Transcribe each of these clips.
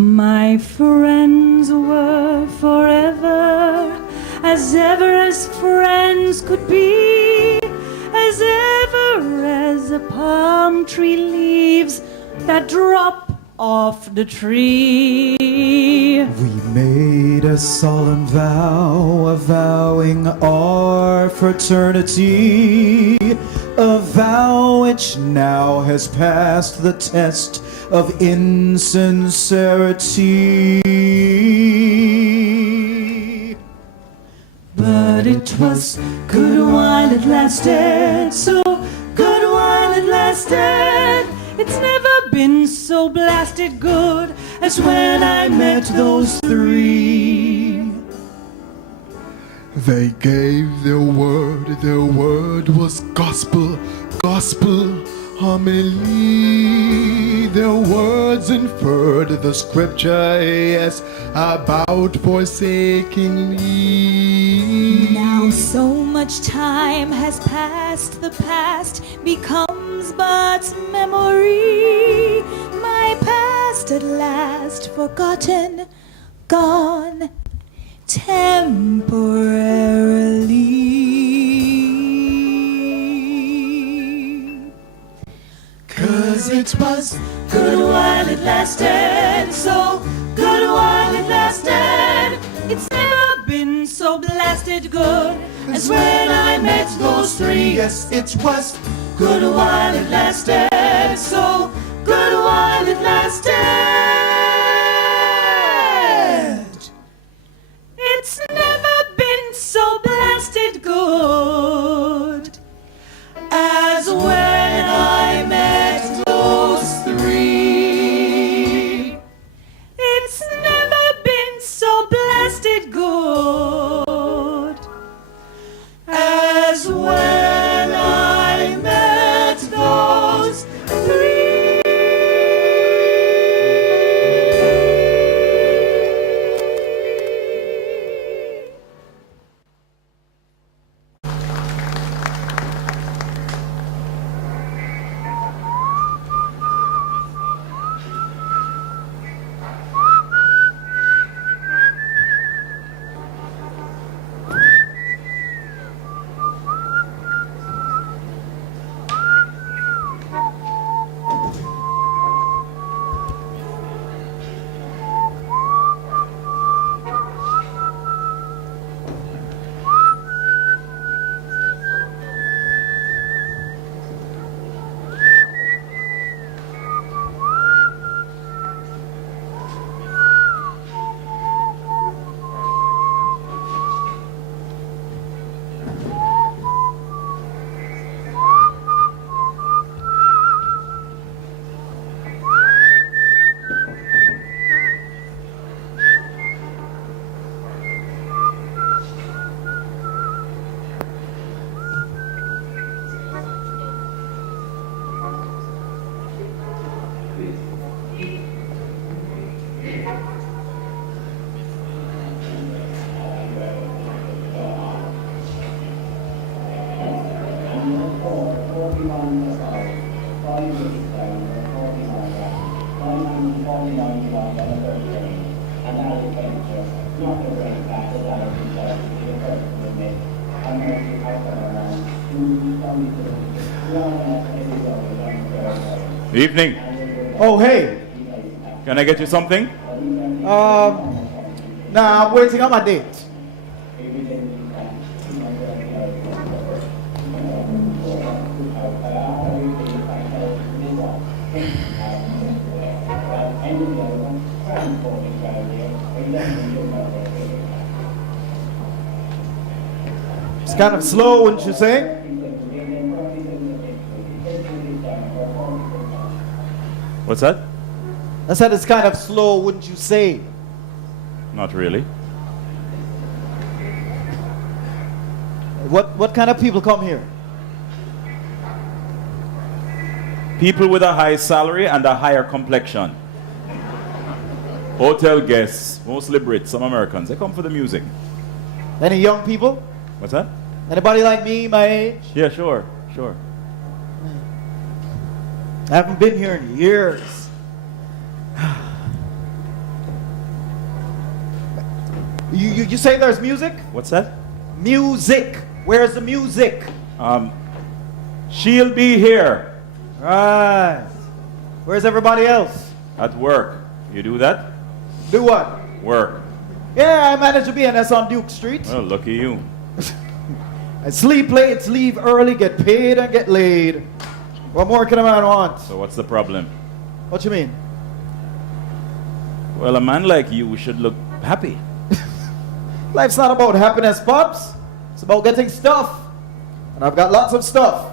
My friends were forever, as ever as friends could be, as ever as a palm tree leaves that drop off the tree. We made a solemn vow, avowing our fraternity, a vow which now has passed the test of insincerity. But it was good while it lasted, so good while it lasted. It's never been so blasted good as when I met those three. They gave their word was gospel, gospel, homily. Their words inferred the scripture, yes, about forsaking me. Now so much time has passed, the past becomes but memory. My past at last forgotten, gone temporarily. 'Cause it was good while it lasted, so good while it lasted. It's never been so blasted good as when I met those three. Yes, it was Good while it lasted, so good while it lasted. It's never been so blasted good as when I met those three. It's never been so blasted good as when I met those three. Evening. Oh, hey. Can I get you something? Nah, I'm waiting on my date. It's kind of slow, wouldn't you say? What's that? I said it's kind of slow, wouldn't you say? Not really. What kind of people come here? People with a high salary and a higher complexion. Hotel guests, mostly Brits, some Americans. They come for the music. Any young people? What's that? Anybody like me, my age? Yeah, sure. I haven't been here in years. You say there's music? What's that? Music. Where's the music? She'll be here Right. Where's everybody else? at work. You do that? Do what? Work. Yeah, I manage to be an S on Duke Street. Well, lucky you. I sleep late, leave early, get paid and get laid. What more can a man want? So what's the problem? What you mean? Well, a man like you should look happy. Life's not about happiness, Pops. It's about getting stuff. And I've got lots of stuff.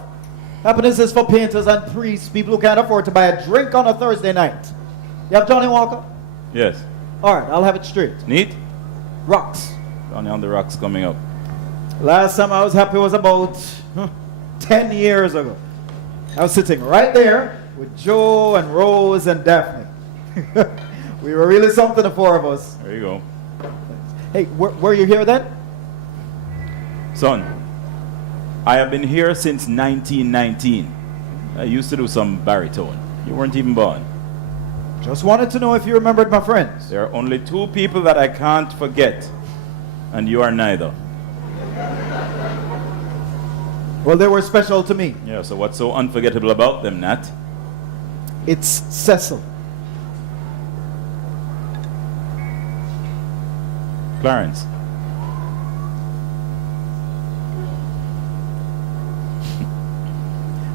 Happiness is for painters and priests, people who can't afford to buy a drink on a Thursday night. You have Johnny Walker? Yes. Alright, I'll have it straight. Neat? Rocks. Down on the rocks coming up. Last time I was happy was about 10 years ago. I was sitting right there with Joe and Rose and Daphne. We were really something, the four of us. There you go. Hey, were you here then? Son, I have been here since 1919. I used to do some baritone. You weren't even born. Just wanted to know if you remembered my friends. There are only two people that I can't forget, and you are neither. Well, they were special to me. Yeah, so what's so unforgettable about them, Nat? It's Cecil. Clarence.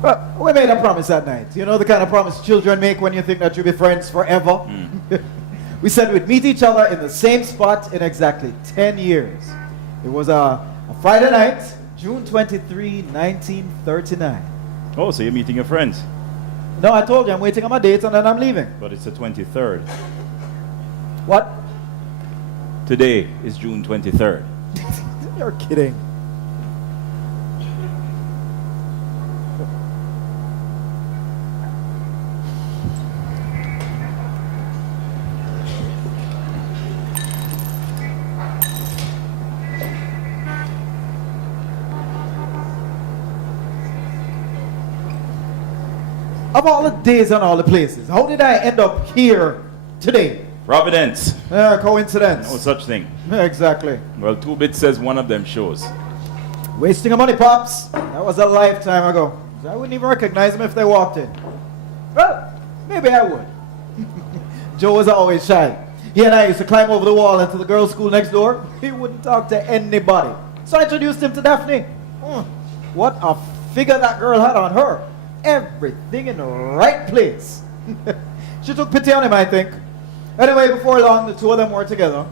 Well, we made a promise that night. You know the kind of promise children make when you think that you'll be friends forever? We said we'd meet each other in the same spot in exactly 10 years. It was a Friday night, June 23, 1939. Oh, so you're meeting your friends. No, I told you I'm waiting on my date and then I'm leaving. But it's the 23rd. What? Today is June 23rd. You're kidding. Of all the days and all the places, how did I end up here today? Providence. Coincidence. No such thing. Exactly. Well, 2-Bit says one of them shows. Wasting of money, Pops. That was a lifetime ago. I wouldn't even recognize them if they walked in. Well, maybe I would. Joe was always shy. He and I used to climb over the wall into the girls' school next door. He wouldn't talk to anybody. So I introduced him to Daphne. What a figure that girl had on her. Everything in the right place. She took pity on him, I think. Anyway, before long, the two of them were together.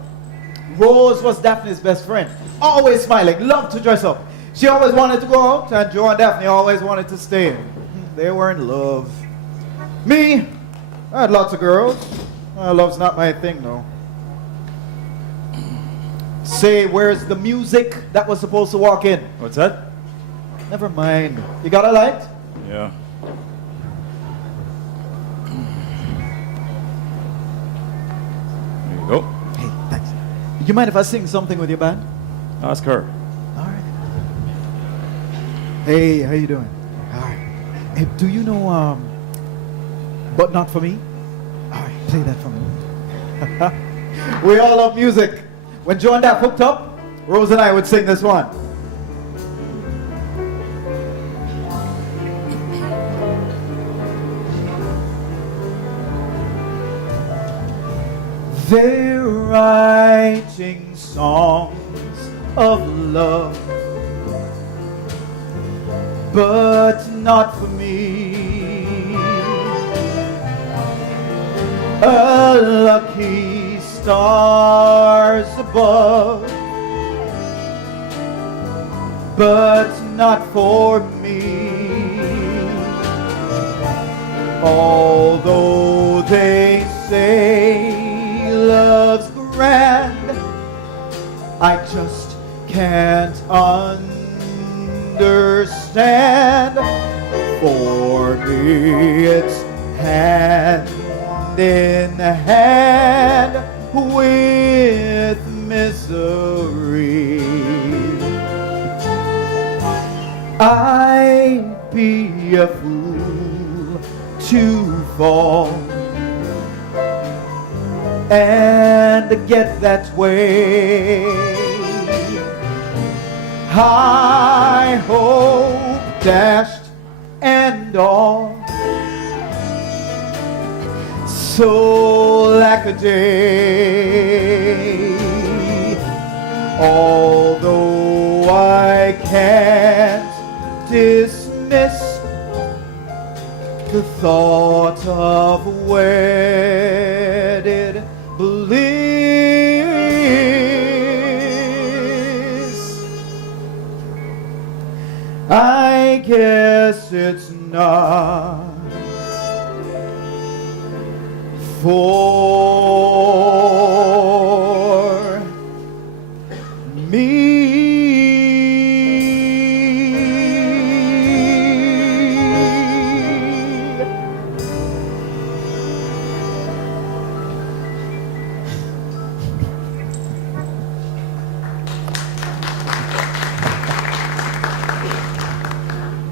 Rose was Daphne's best friend. Always smiling, loved to dress up. She always wanted to go out, and Joe and Daphne always wanted to stay. They were in love. Me, I had lots of girls. Love's not my thing, though. Say, where's the music that was supposed to walk in? What's that? Never mind. You got a light? Yeah. There you go. Hey, thanks. You mind if I sing something with your band? Ask her. All right. Hey, how you doing? All right. Hey, do you know, But Not For Me? All right, play that for me. We all love music. When Joe and Daph hooked up, Rose and I would sing this one. They're writing songs of love, but not for me. A lucky stars above, but not for me. Although they say love's grand, I just can't understand. For me it's hand in hand with misery. I'd be a fool to fall and get that way. High hope dashed and all, so lack a day. Although I can't dismiss the thought of wedded bliss, I guess it's not for me.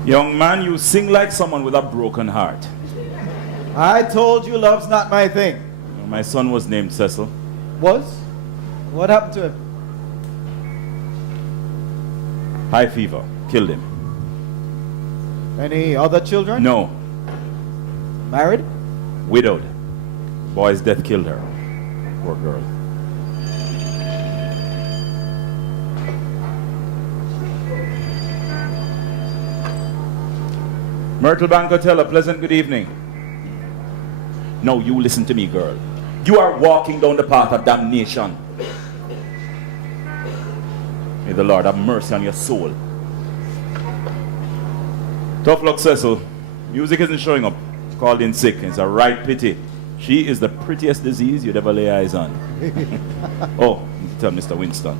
Young man, you sing like someone with a broken heart. I told you love's not my thing. My son was named Cecil. Was? What happened to him? High fever. Killed him. Any other children? No. Married? Widowed. Boy's death killed her. Poor girl. Myrtle Bank Hotel, a pleasant good evening. No, you listen to me, girl. You are walking down the path of damnation. May the Lord have mercy on your soul. Tough luck, Cecil. Music isn't showing up. Called in sick. It's a right pity. She is the prettiest disease you'd ever lay eyes on. Oh, tell Mr. Winston.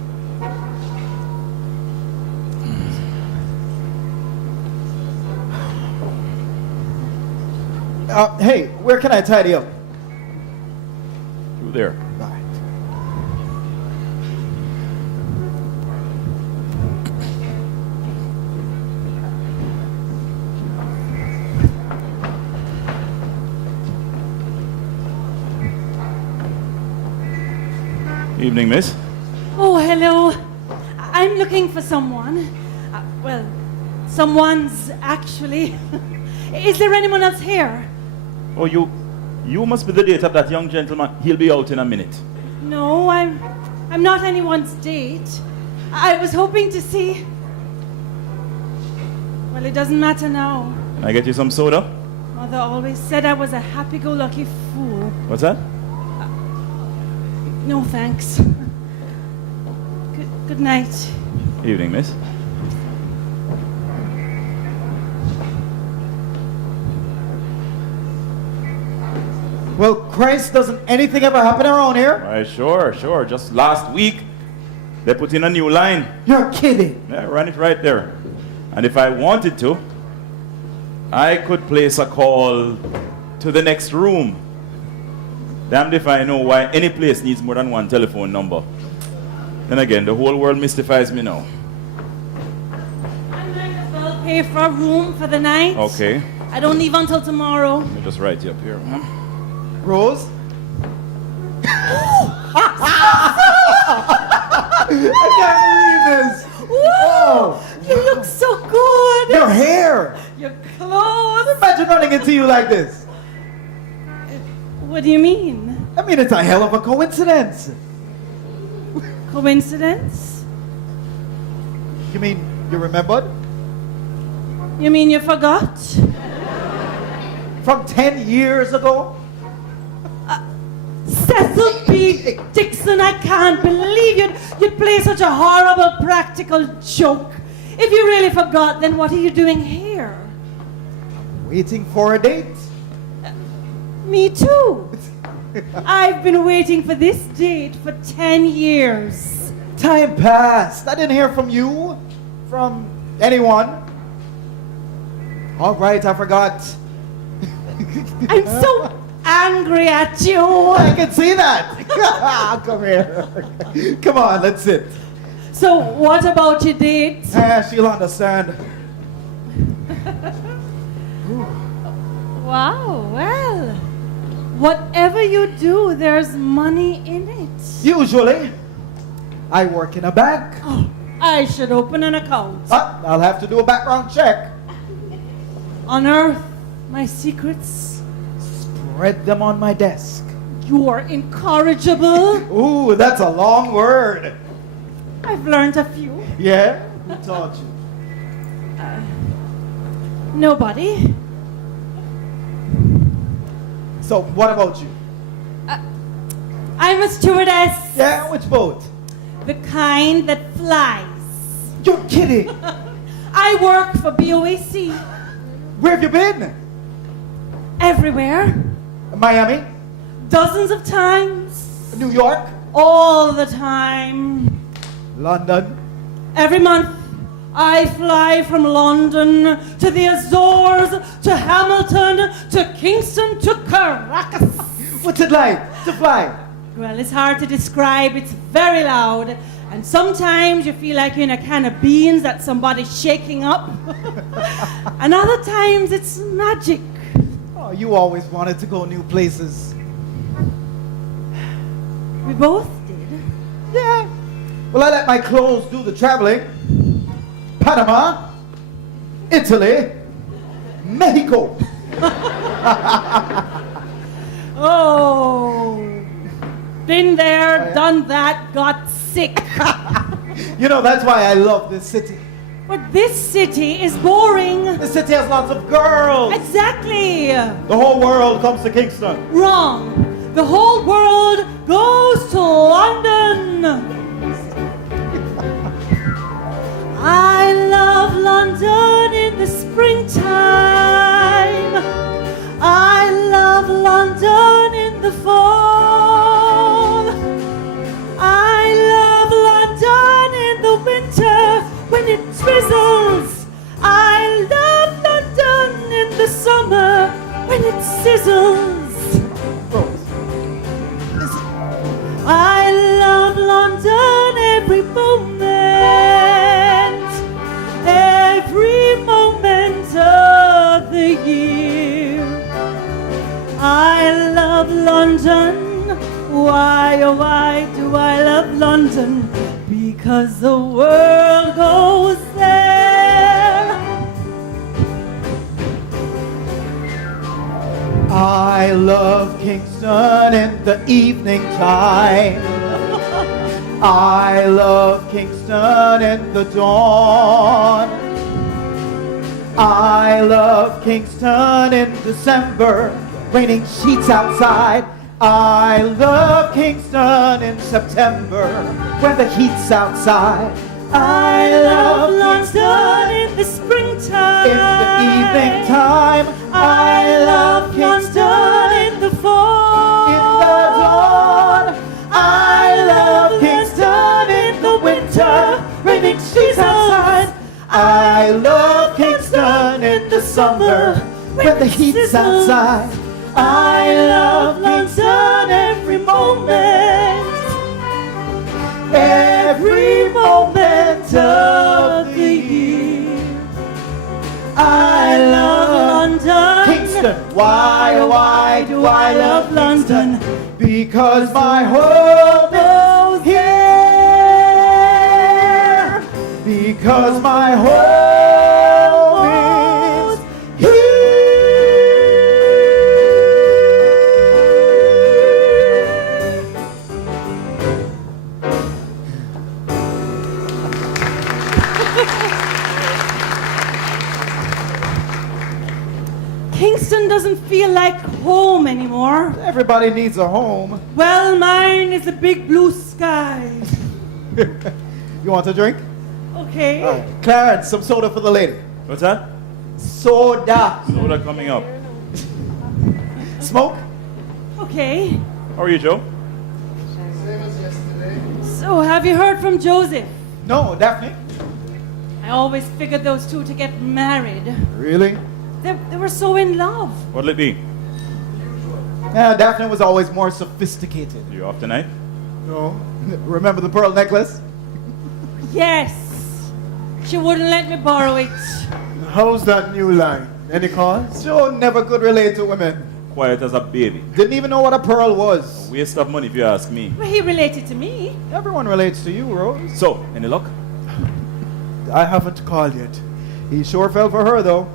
Hey, where can I tidy up? Through there. Right. Evening, miss. Oh, hello. I'm looking for someone. Well, someone's actually. Is there anyone else here? Oh, you must be the date of that young gentleman. He'll be out in a minute. No, I'm not anyone's date. I was hoping to see. Well, it doesn't matter now. Can I get you some soda? Mother always said I was a happy-go-lucky fool. What's that? No, thanks. Good night. Evening, miss. Well, Christ, doesn't anything ever happen around here? Why, sure. Just last week, they put in a new line. You're kidding. Yeah, run it right there. And if I wanted to, I could place a call to the next room. Damned if I know why any place needs more than one telephone number. Then again, the whole world mystifies me now. I might as well pay for a room for the night. Okay. I don't leave until tomorrow. Let me just write you up here. Rose? I can't believe this. Whoa! You look so good. Your hair. Your clothes. Imagine running into you like this. What do you mean? I mean, it's a hell of a coincidence. Coincidence? You mean you remembered? You mean you forgot? From 10 years ago? Cecil B. Dixon, I can't believe you'd play such a horrible practical joke. If you really forgot, then what are you doing here? Waiting for a date. Me too. I've been waiting for this date for 10 years. Time passed. I didn't hear from you. From anyone. All right, I forgot. I'm so angry at you. I can see that. Come here. Come on, let's sit. So what about your date? She'll understand. Wow, well, Whatever you do, there's money in it. Usually, I work in a bank. Oh, I should open an account. But I'll have to do a background check. Unearth my secrets. Spread them on my desk. You are incorrigible. Ooh, that's a long word. I've learned a few. Yeah? Who taught you? Nobody. So, what about you? I'm a stewardess. Yeah, which boat? The kind that flies. You're kidding. I work for BOAC. Where have you been? Everywhere. Miami? Dozens of times. New York? All the time. London? Every month, I fly from London to the Azores, to Hamilton, to Kingston, to Caracas. What's it like to fly? Well, it's hard to describe. It's very loud. And sometimes you feel like you're in a can of beans that somebody's shaking up. And other times it's magic. Oh, you always wanted to go new places. We both did. Yeah. Well, I let my clothes do the traveling. Panama, Italy, Mexico. Oh. Been there, Oh, yeah? done that, got sick. You know, that's why I love this city. But this city is boring. This city has lots of girls. Exactly. The whole world comes to Kingston. Wrong. The whole world goes to London. I love London in the springtime. I love London in the fall. I love London in the winter when it drizzles. I love London in the summer when it sizzles. Rose, listen. I love London every moment of the year. I love London. Why, oh why do I love London? Because the world goes there. I love Kingston in the evening time. I love Kingston in the dawn. I love Kingston in December, raining sheets outside. I love Kingston in September, when the heat's outside. I love London in the springtime. In the evening time. I love Kingston in the fall. In the dawn. I love Kingston in the winter, raining sheets outside. I love Kingston in the summer, when the heat's outside. I love London every moment of the year. I love London. Kingston, why, oh why do I love London? Kingston? Because my home is here. Because my home is here. Kingston doesn't feel like home anymore. Everybody needs a home. Well, mine is a big blue sky. You want a drink? Okay. All right. Clarence, some soda for the lady. What's that? Soda. Soda coming up. Smoke? Okay. How are you, Joe? So, have you heard from Joseph? No, Daphne. I always figured those two to get married. Really? They were so in love. What'll it be? Yeah, Daphne was always more sophisticated. You off tonight? No. Remember the pearl necklace? Yes. She wouldn't let me borrow it. How's that new line? Any calls? Joe never could relate to women. quiet as a baby. Didn't even know what a pearl was. Waste of money if you ask me. Well, he related to me. Everyone relates to you, Rose. So, any luck? I haven't called yet. He sure fell for her, though.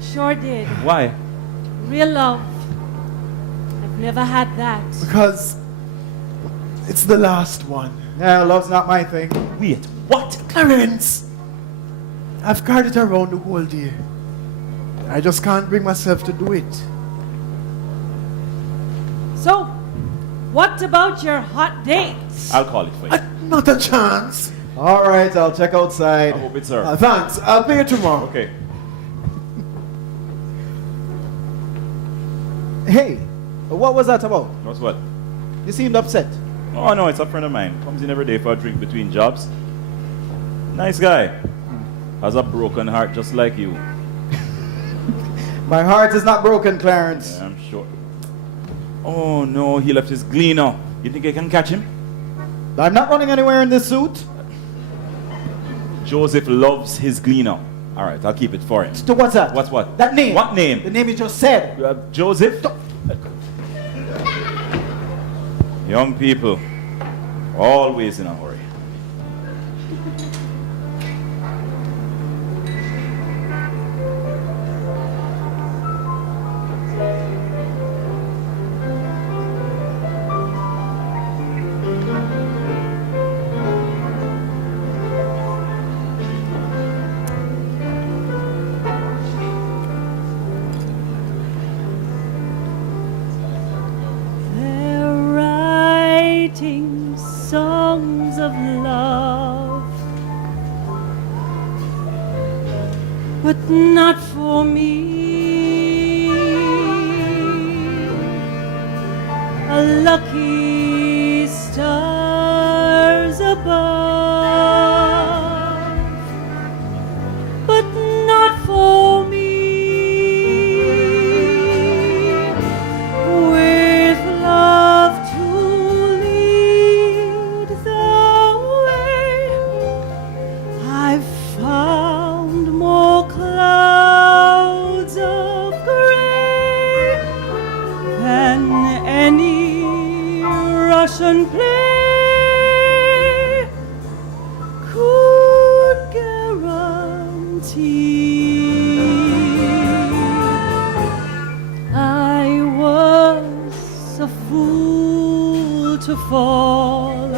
Sure did. Why? Real love. I've never had that. Because it's the last one. Yeah, love's not my thing. Wait, what? Clarence! I've carried it around the whole day. I just can't bring myself to do it. So, what about your hot dates? I'll call it for you. Not a chance. All right, I'll check outside. I hope it's her. Thanks. I'll pay you tomorrow. Okay. Hey, what was that about? What's what? You seemed upset. Oh no, it's a friend of mine. Comes in every day for a drink between jobs. Nice guy. Has a broken heart just like you. My heart is not broken, Clarence. Yeah, I'm sure. Oh no, he left his gleaner. You think I can catch him? I'm not running anywhere in this suit. Joseph loves his gleaner. All right, I'll keep it for him. So what's that? What's what? That name. What name? The name you just said. Joseph? Young people, always in a hurry. They're writing songs of love, but not for me. A lucky stars above, but not for me. With love to lead the way, I've found more clouds of gray than any Russian play could guarantee. I was a fool to fall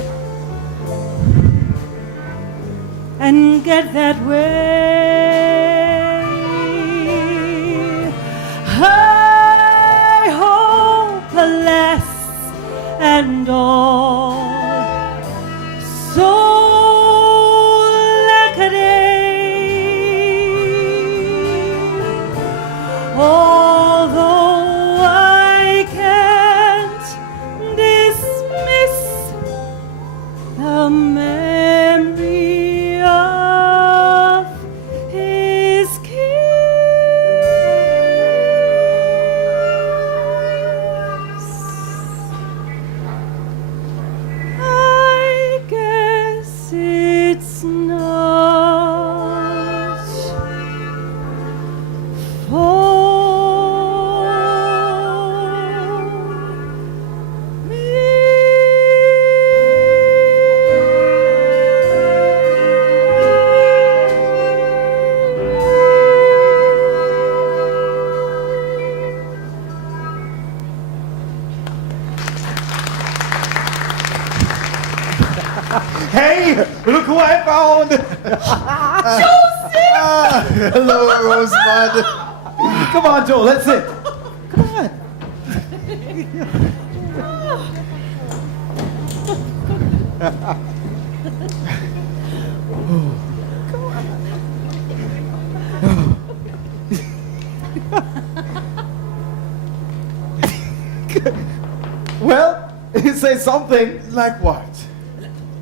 and get that way. I hopeless and all, so lackaday. Although I can't dismiss the memory of his kiss. I guess it's not for Hey, look who I found. Hello, Rosebud. Come on, Joe, let's sit. Come on. Well, you say something. Like what?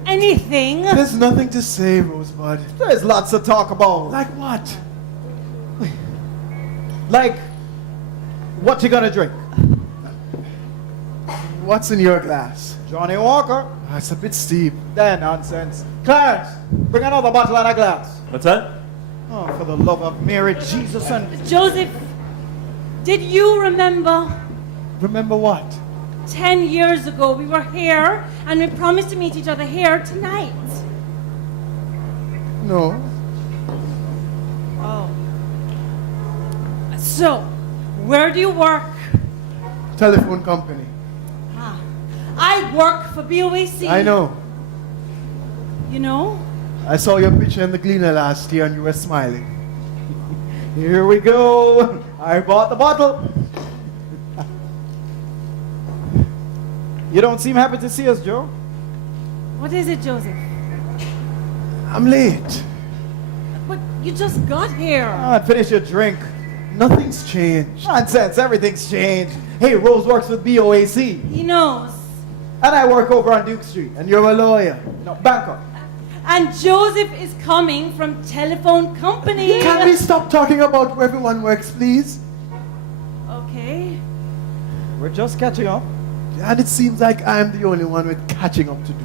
anything. There's nothing to say, Rosebud. There's lots to talk about. Like what? Like, what you gonna drink? What's in your glass? Johnny Walker? It's a bit steep. That nonsense. Clarence, bring another bottle and a glass. What's that? Oh, for the love of Mary, Jesus, and... Joseph, did you remember Remember what? 10 years ago, we were here and we promised to meet each other here tonight. No. Oh. So, where do you work? Telephone company. Ah, I work for BOAC. I know. You know? I saw your picture in the Gleaner last year and you were smiling. Here we go. I bought the bottle. You don't seem happy to see us, Joe. What is it, Joseph? I'm late. But you just got here. Finish your drink. Nothing's changed. Nonsense, everything's changed. Hey, Rose works with BOAC. He knows. And I work over on Duke Street. And you're a lawyer. No, Bangkok. And Joseph is coming from telephone company. Can we stop talking about where everyone works, please? Okay. We're just catching up. And it seems like I'm the only one with catching up to do.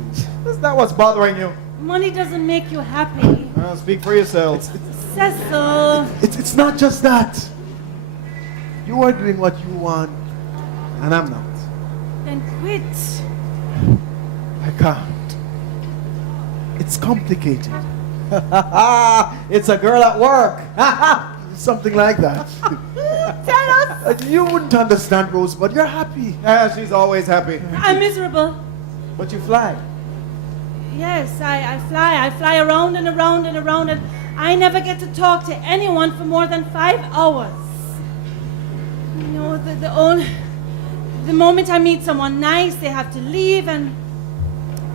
Is that what's bothering you? Money doesn't make you happy. Speak for yourself. Cecil. It's not just that. You are doing what you want, and I'm not. Then quit. I can't. It's complicated. It's a girl at work. Something like that. Tell us. You wouldn't understand, Rose, but you're happy. She's always happy. I'm miserable. But you fly. Yes, I fly. I fly around and around and around, and I never get to talk to anyone for more than 5 hours. You know, the moment I meet someone nice, they have to leave, and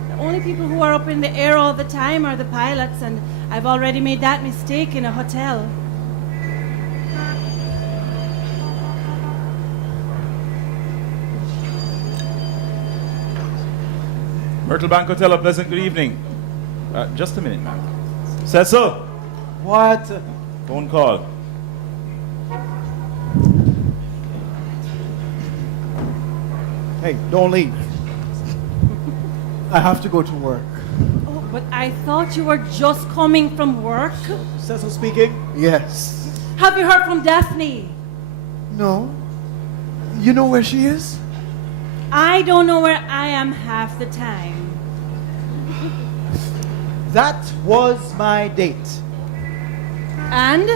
the only people who are up in the air all the time are the pilots, and I've already made that mistake in a hotel. Myrtle Bank Hotel, a pleasant good evening. Just a minute, ma'am. Cecil, What? phone call. Hey, don't leave. I have to go to work. Oh, but I thought you were just coming from work. Cecil speaking. Yes. Have you heard from Daphne? No. You know where she is? I don't know where I am half the time. That was my date. And?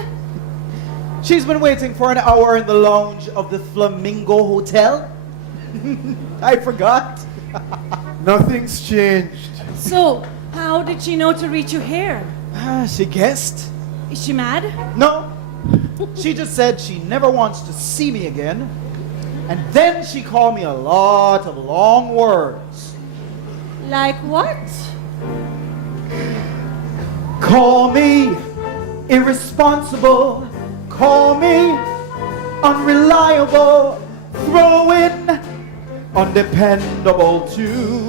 She's been waiting for an hour in the lounge of the Flamingo Hotel. I forgot. Nothing's changed. So, how did she know to reach you here? She guessed. Is she mad? No. She just said she never wants to see me again. And then she called me a lot of long words. Like what? Call me irresponsible. Call me unreliable. Throw in undependable too.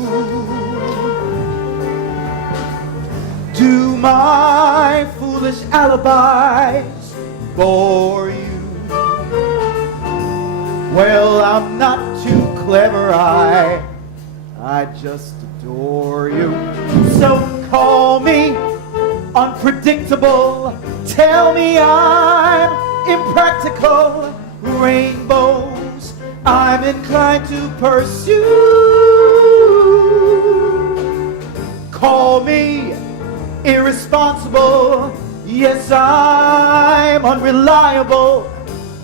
Do my foolish alibis bore you? Well, I'm not too clever, I just adore you. So call me unpredictable. Tell me I'm impractical. Rainbows I'm inclined to pursue. Call me irresponsible. Yes, I'm unreliable,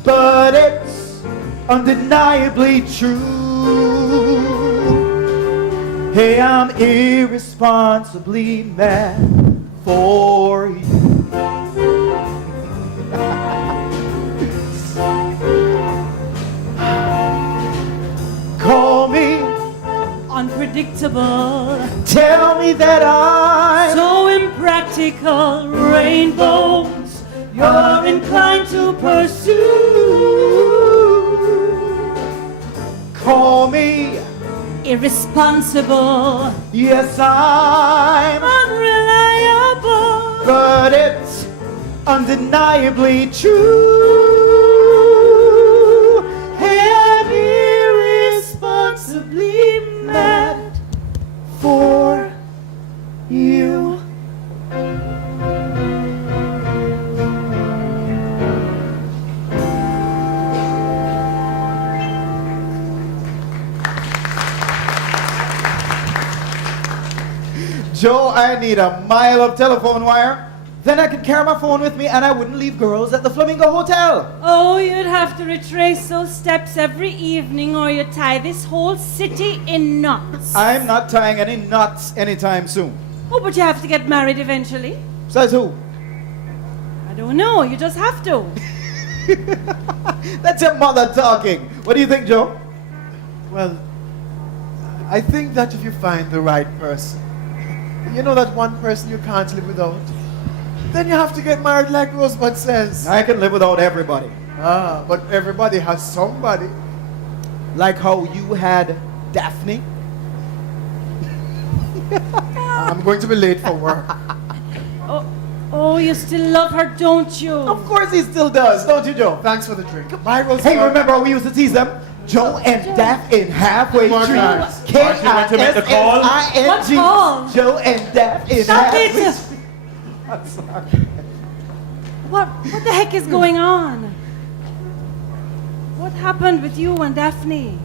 but it's undeniably true. Hey, I'm irresponsibly mad for you. Call me Unpredictable, tell me that I'm so impractical. Rainbows you're inclined to pursue. Call me Irresponsible, yes, I'm unreliable, but it's undeniably true. Hey, I'm irresponsibly mad for you. Joe, I need a mile of telephone wire. Then I could carry my phone with me and I wouldn't leave girls at the Flamingo Hotel. Oh, you'd have to retrace those steps every evening or you'd tie this whole city in knots. I'm not tying any knots anytime soon. Oh, but you have to get married eventually. Says who? I don't know, you just have to. That's your mother talking. What do you think, Joe? Well, I think that if you find the right person, you know that one person you can't live without, then you have to get married like Rosebud says. I can live without everybody. Ah, but everybody has somebody. Like how you had Daphne. I'm going to be late for work. Oh, you still love her, don't you? Of course he still does, don't you, Joe? Thanks for the drink. Bye, Rosebud. Hey, remember how we used to tease them? Joe and Daph in halfway More tree. times. Aren't you going to make the call? What K-I-S-S-I-N-G. call? Joe and Daph in Stop halfway it! tree. I'm sorry. What the heck is going on? What happened with you and Daphne?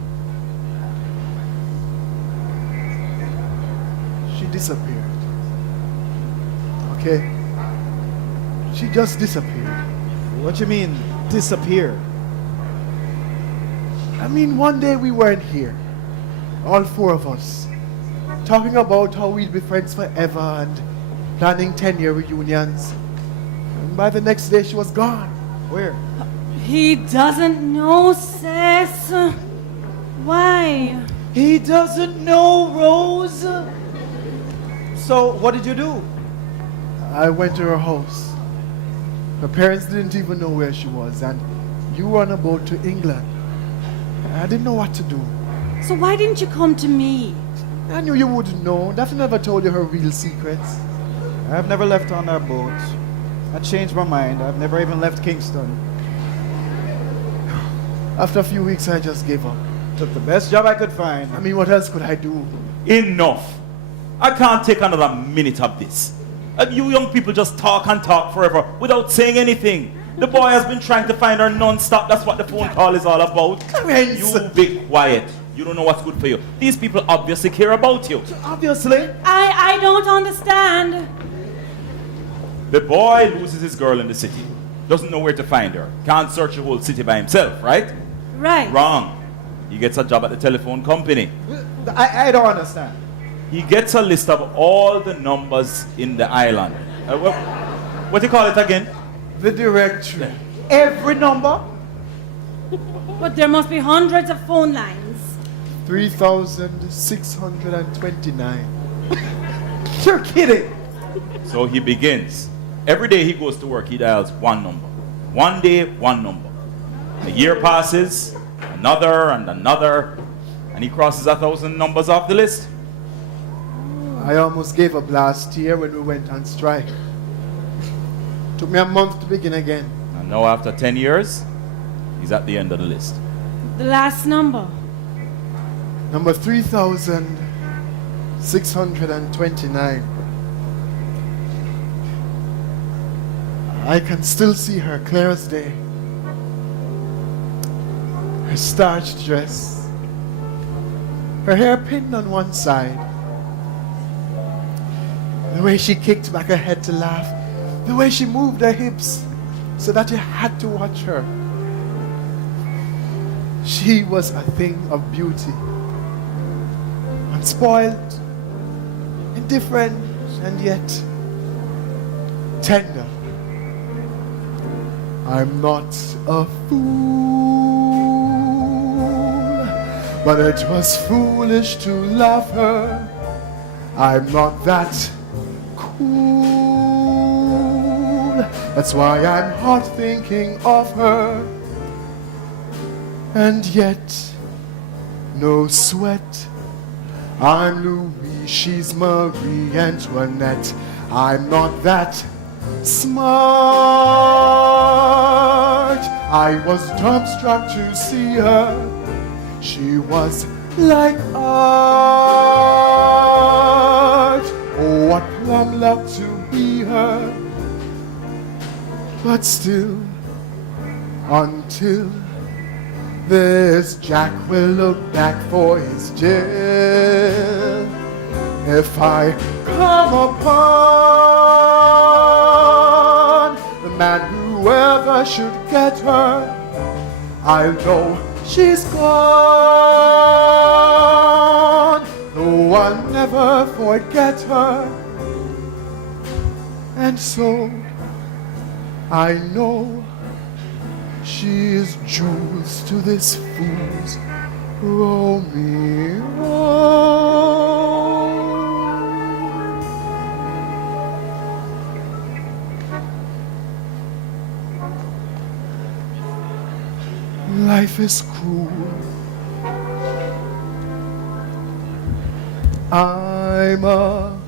She disappeared. Okay? She just disappeared. What you mean, disappeared? I mean, one day we weren't here. All four of us. Talking about how we'd be friends forever and planning 10-year reunions. And by the next day, she was gone. Where? He doesn't know, Cess. Why? He doesn't know, Rose. So, what did you do? I went to her house. Her parents didn't even know where she was, and you were on a boat to England. I didn't know what to do. So why didn't you come to me? I knew you wouldn't know. Daphne never told you her real secrets. I've never left on that boat. I changed my mind. I've never even left Kingston. After a few weeks, I just gave up. Took the best job I could find. I mean, what else could I do? Enough. I can't take another minute of this. You young people just talk and talk forever without saying anything. The boy has been trying to find her non-stop. That's what the phone call is all about. Clarence. You be quiet. You don't know what's good for you. These people obviously care about you. Obviously. I don't understand. The boy loses his girl in the city. Doesn't know where to find her. Can't search the whole city by himself, right? Right. Wrong. He gets a job at the telephone company. I don't understand. He gets a list of all the numbers in the island. What do you call it again? The directory. Every number? But there must be hundreds of phone lines. 3,629. You're kidding. So he begins. Every day he goes to work, he dials one number. One day, one number. A year passes, another and another, and he crosses 1,000 numbers off the list. I almost gave up last year when we went on strike. Took me a month to begin again. And now after 10 years, he's at the end of the list. The last number. Number 3,629. I can still see her clear as day. Her starched dress. Her hair pinned on one side. The way she kicked back her head to laugh. The way she moved her hips so that you had to watch her. She was a thing of beauty. Unspoiled, indifferent, and yet tender. I'm not a fool, but it was foolish to love her. I'm not that cool. That's why I'm hot thinking of her. And yet, no sweat. I'm Louis, she's Marie Antoinette. I'm not that smart. I was dumbstruck to see her. She was like art. Oh, what plum luck to be her. But still, until this Jack will look back for his Jill. If I come upon the man who ever should get her, I'll know she's gone, though I'll never forget her. And so I know she is jewels to this fool's Romeo. Life is cruel. I'm a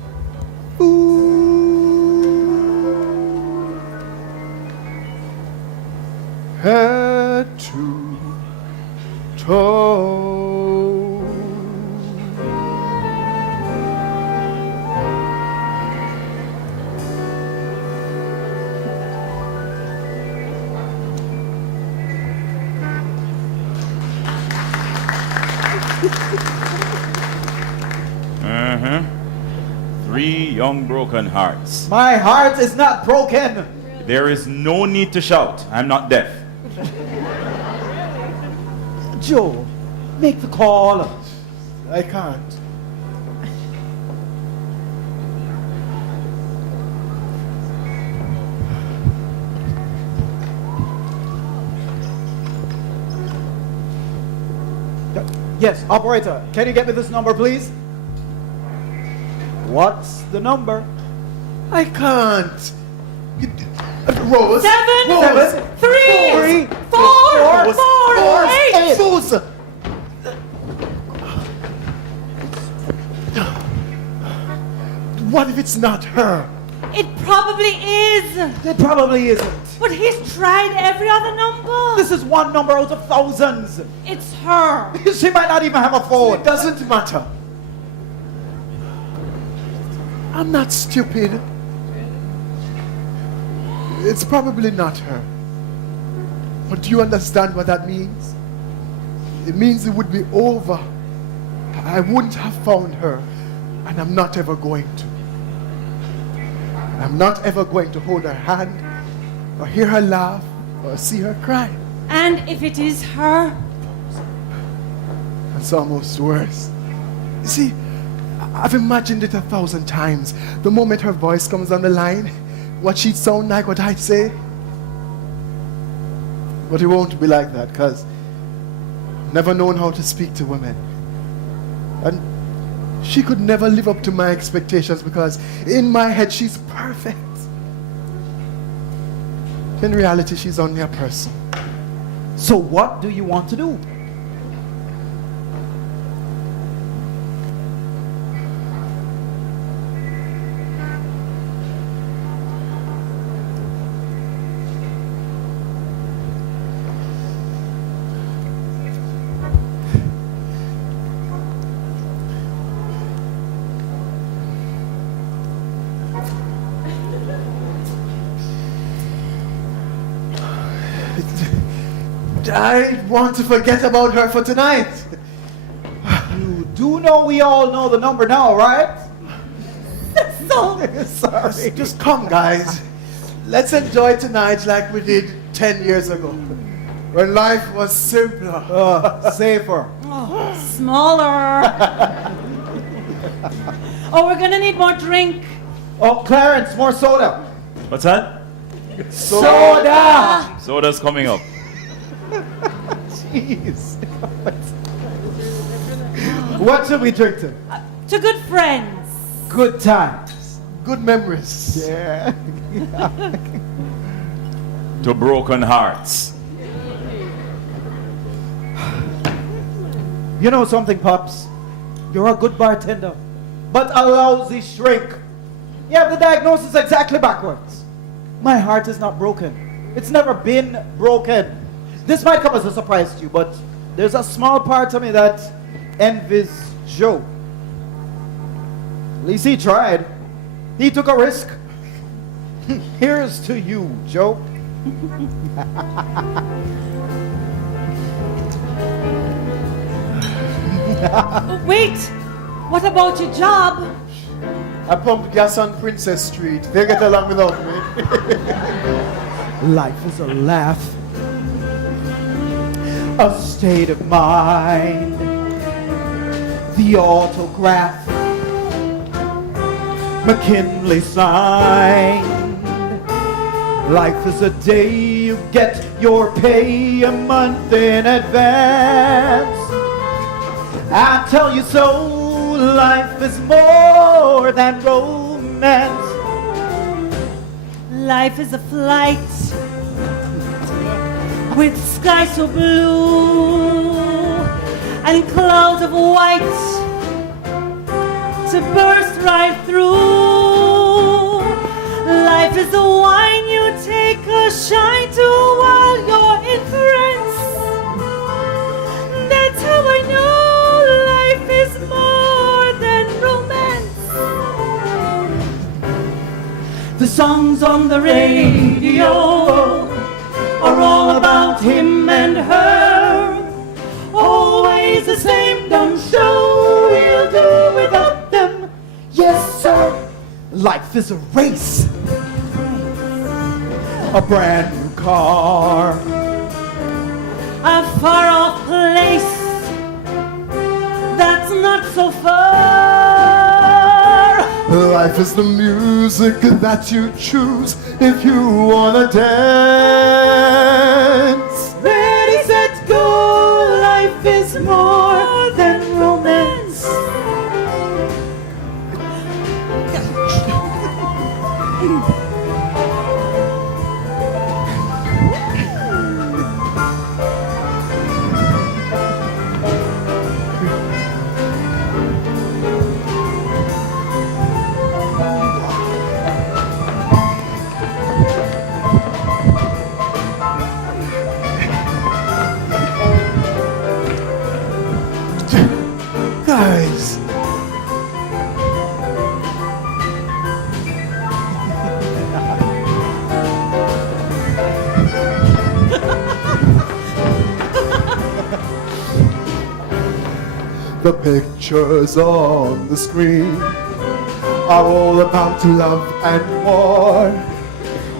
fool. Head to toe. Three young broken hearts. My heart is not broken. There is no need to shout. I'm not deaf. Joe, make the call. I can't. Yes, operator, can you get me this number, please? What's the number? I can't. Rose. Seven, Rose. three, Four. four, eight. Rose. What if it's not her? It probably is. It probably isn't. But he's tried every other number. This is one number out of thousands. It's her. She might not even have a phone. It doesn't matter. I'm not stupid. It's probably not her. But do you understand what that means? It means it would be over. I wouldn't have found her, and I'm not ever going to. I'm not ever going to hold her hand, or hear her laugh, or see her cry. And if it is her, It's almost worse. You see, I've imagined it 1,000 times. The moment her voice comes on the line, what she'd sound like, what I'd say. But it won't be like that, because I've never known how to speak to women. And she could never live up to my expectations, because in my head she's perfect. In reality, she's only a person. So what do you want to do? I want to forget about her for tonight. You do know we all know the number now, right? so Sorry. Just come, guys. Let's enjoy tonight like we did 10 years ago, when life was simpler. Safer. smaller. Oh, we're gonna need more drink. Oh, Clarence, more soda. What's that? Soda! Soda's coming up. Jeez. What should we drink to? To good friends. Good times. Good memories. Yeah. To broken hearts. You know something, Pops? You're a good bartender, but a lousy shrink. You have the diagnosis exactly backwards. My heart is not broken. It's never been broken. This might come as a surprise to you, but there's a small part of me that envies Joe. At least he tried. He took a risk. Here's to you, Joe. Wait, what about your job? I pump gas on Princess Street. They get along without me. Life is a laugh, a state of mind, the autograph, McKinley signed. Life is a day you get your pay a month in advance. I tell you so, life is more than romance. Life is a flight with sky so blue and clouds of white to burst right through. Life is the wine you take a shine to while you're in France. That's how I know life is more than romance. The songs on the radio are all about him and her. Always the same dumb show, we'll do without them. Yes, sir. Life is a race, a brand new car, A far off place that's not so far. Life is the music that you choose if you wanna dance. Ready, set, go. Life is more than romance. Guys, the pictures on the screen are all about love and war.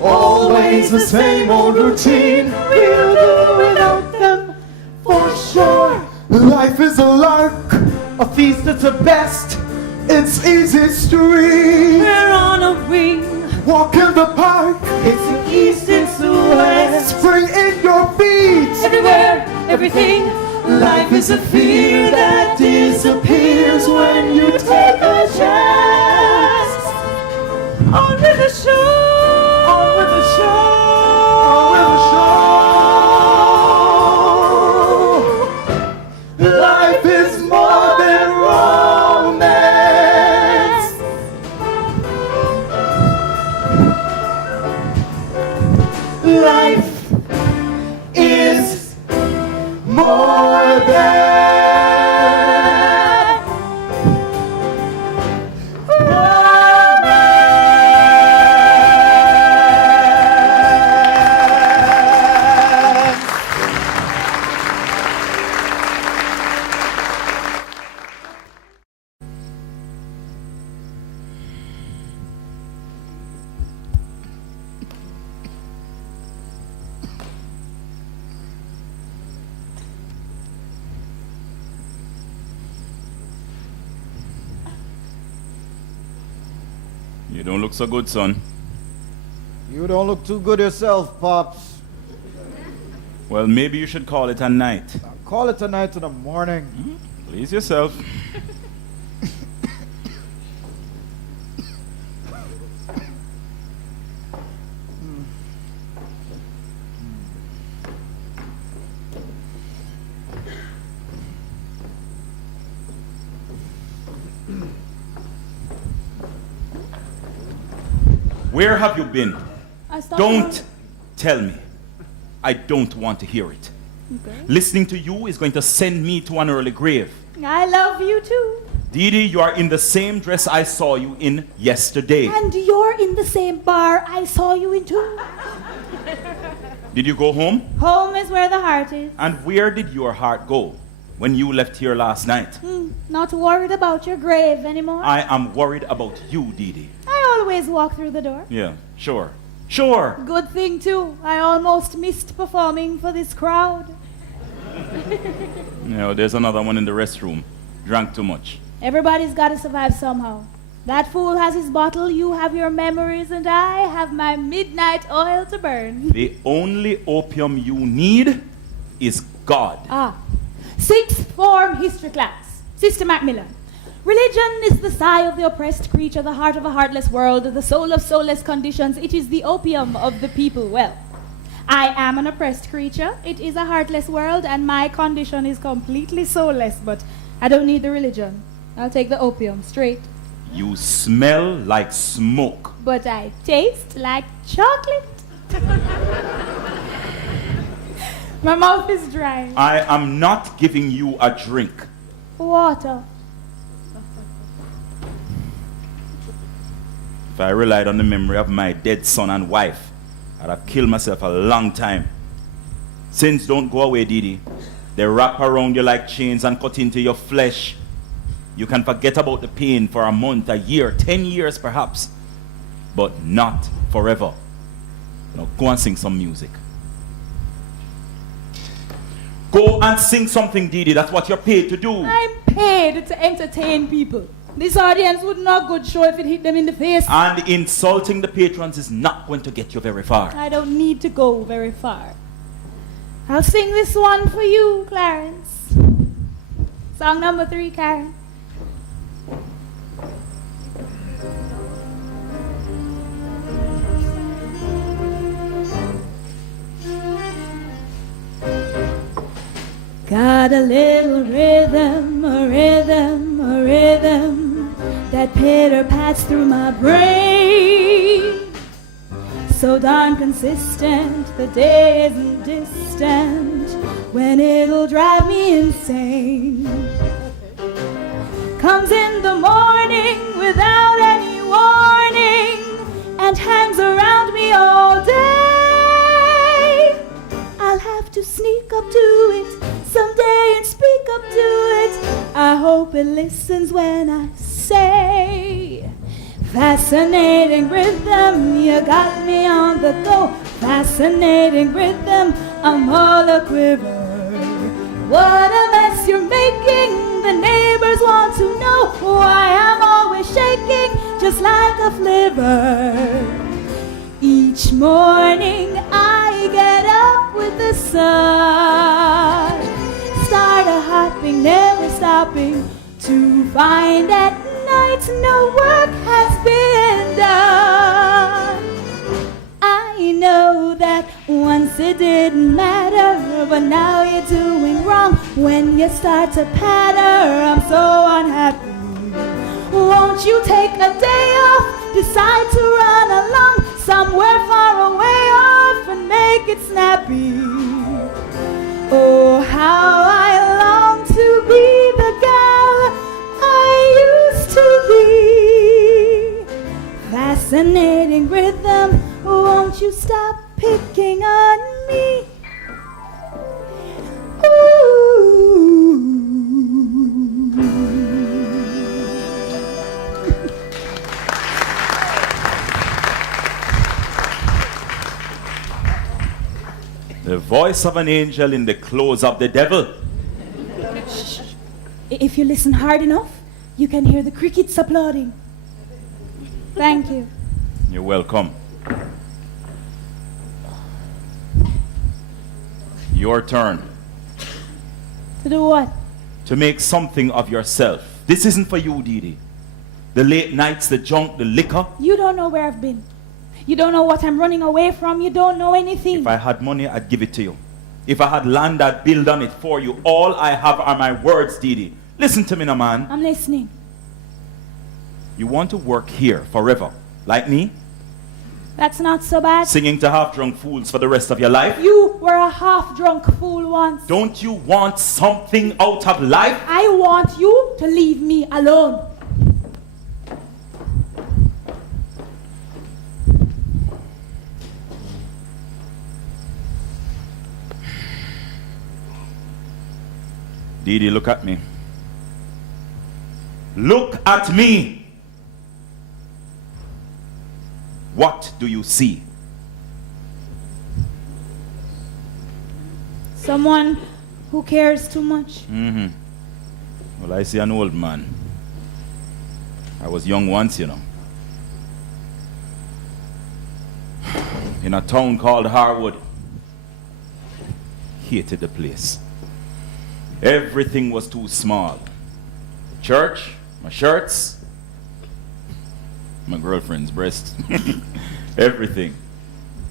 Always the same old routine. We'll do without them for sure. Life is a lark, a feast that's the best. it's easy street. We're on a wing. Walk in the park, It's the east, it's the west. spring in your feet. Everywhere, everything. Life is a fear that disappears when you take a chance. On with the show. On with the show. Life is more than romance. Life Is more than You don't look so good, son. You don't look too good yourself, Pops. Well, maybe you should call it a night. Call it tonight in the morning. Please yourself. Where have you been? Don't tell me. I don't want to hear it. Okay. Listening to you is going to send me to an early grave. I love you too. Dee Dee, you are in the same dress I saw you in yesterday. And you're in the same bar I saw you in too. Did you go home? Home is where the heart is. And where did your heart go? when you left here last night. Not worried about your grave anymore? I am worried about you, Dee. I always walk through the door. Yeah, sure. Sure. Good thing too. I almost missed performing for this crowd. You know, there's another one in the restroom. Drank too much. Everybody's got to survive somehow. That fool has his bottle, you have your memories, and I have my midnight oil to burn. The only opium you need is God. Sixth form history class. Sister Macmillan. Religion is the sigh of the oppressed creature, the heart of a heartless world, the soul of soulless conditions. It is the opium of the people. Well, I am an oppressed creature. It is a heartless world, and my condition is completely soulless, but I don't need the religion. I'll take the opium straight. You smell like smoke. But I taste like chocolate. My mouth is dry. I am not giving you a drink. Water. If I relied on the memory of my dead son and wife, I'd have killed myself a long time. Sins don't go away, Dee. They wrap around you like chains and cut into your flesh. You can forget about the pain for a month, a year, 10 years perhaps, but not forever. Now go and sing some music. Go and sing something, Dee. That's what you're paid to do. I'm paid to entertain people. This audience would not good show if it hit them in the face. And insulting the patrons is not going to get you very far. I don't need to go very far. I'll sing this one for you, Clarence. Song number 3, Karen. Got a little rhythm, a rhythm, a rhythm that pitter-pats through my brain. So darn consistent, the day isn't distant when it'll drive me insane. Comes in the morning without any warning and hangs around me all day. I'll have to sneak up to it someday and speak up to it. I hope it listens when I say, fascinating rhythm, you got me on the go. Fascinating rhythm, I'm all a quiver. What a mess you're making, the neighbors want to know why I'm always shaking just like a flivver. Each morning I get up with the sun, start a hopping, never stopping, to find at night no work has been done. I know that once it didn't matter, but now you're doing wrong. When you start to patter, I'm so unhappy. Won't you take a day off, decide to run along somewhere far away off and make it snappy? Oh, how I long to be the gal I used to be. Fascinating rhythm, won't you stop picking on me? Ooh. The voice of an angel in the clothes of the devil. If you listen hard enough, you can hear the crickets applauding. Thank you. You're welcome. Your turn. To do what? To make something of yourself. This isn't for you, Dee. The late nights, the junk, the liquor. You don't know where I've been. You don't know what I'm running away from. You don't know anything. If I had money, I'd give it to you. If I had land, I'd build on it for you. All I have are my words, Dee. Listen to me now, man. I'm listening. You want to work here forever, like me? That's not so bad. Singing to half-drunk fools for the rest of your life? You were a half-drunk fool once. Don't you want something out of life? I want you to leave me alone. Dee, look at me. Look at me. What do you see? Someone who cares too much. Well, I see an old man. I was young once, you know. In a town called Harwood. Hated the place. Everything was too small. Church, my shirts, my girlfriend's breast, everything.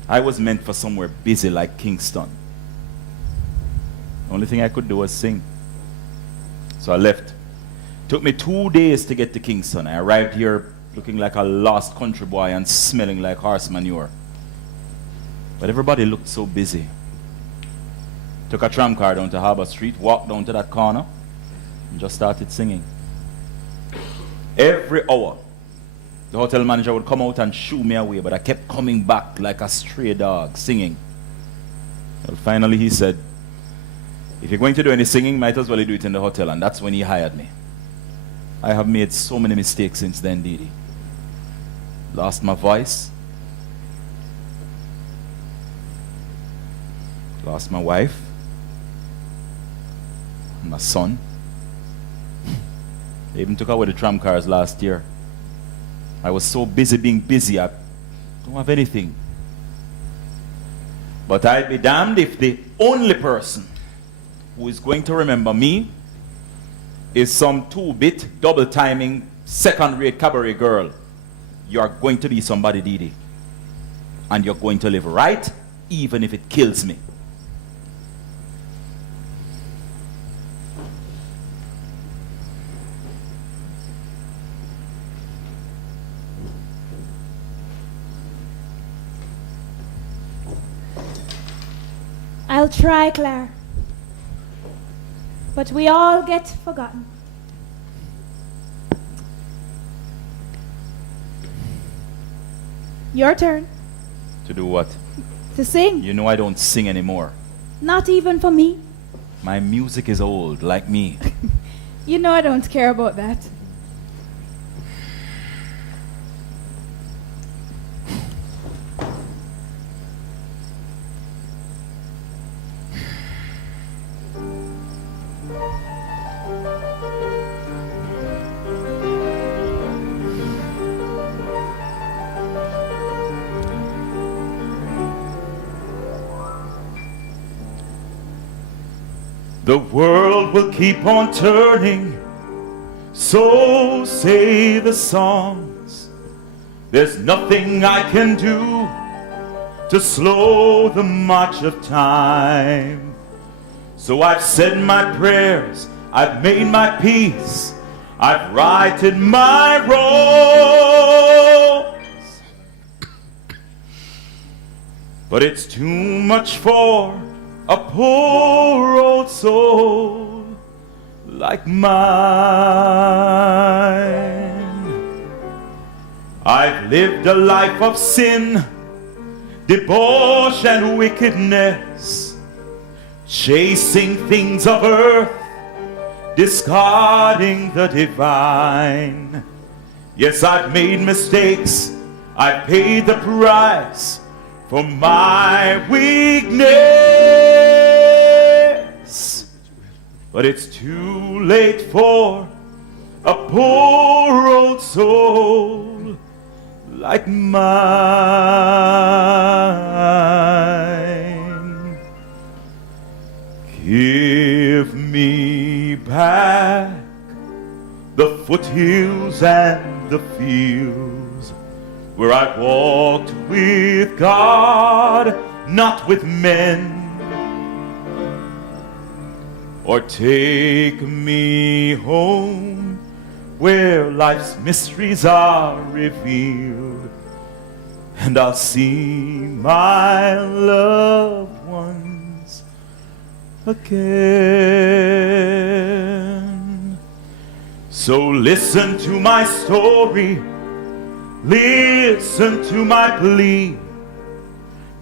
I was meant for somewhere busy like Kingston. The only thing I could do was sing. So I left. Took me 2 days to get to Kingston. I arrived here looking like a lost country boy and smelling like horse manure. But everybody looked so busy. Took a tram car down to Harbour Street, walked down to that corner, and just started singing. Every hour, the hotel manager would come out and shoo me away, but I kept coming back like a stray dog, singing. Well, finally he said, if you're going to do any singing, might as well do it in the hotel, and that's when he hired me. I have made so many mistakes since then, Dee. Lost my voice. Lost my wife. My son. They even took away the tram cars last year. I was so busy being busy, I don't have anything. But I'd be damned if the only person who is going to remember me is some 2-bit, double-timing, second-rate cabaret girl. You're going to be somebody, Dee. And you're going to live right, even if it kills me. I'll try, Claire. But we all get forgotten. Your turn. To do what? To sing. You know I don't sing anymore. Not even for me. My music is old, like me. You know I don't care about that. The world will keep on turning, so say the songs. There's nothing I can do to slow the march of time. So I've said my prayers, I've made my peace, I've righted my wrongs. But it's too much for a poor old soul like mine. I've lived a life of sin, debauch and wickedness, chasing things of earth, discarding the divine. Yes, I've made mistakes, I've paid the price for my weakness. But it's too late for a poor old soul like mine. Give me back the foothills and the fields where I walked with God, not with men. Or take me home where life's mysteries are revealed, and I'll see my loved ones again. So listen to my story, listen to my plea.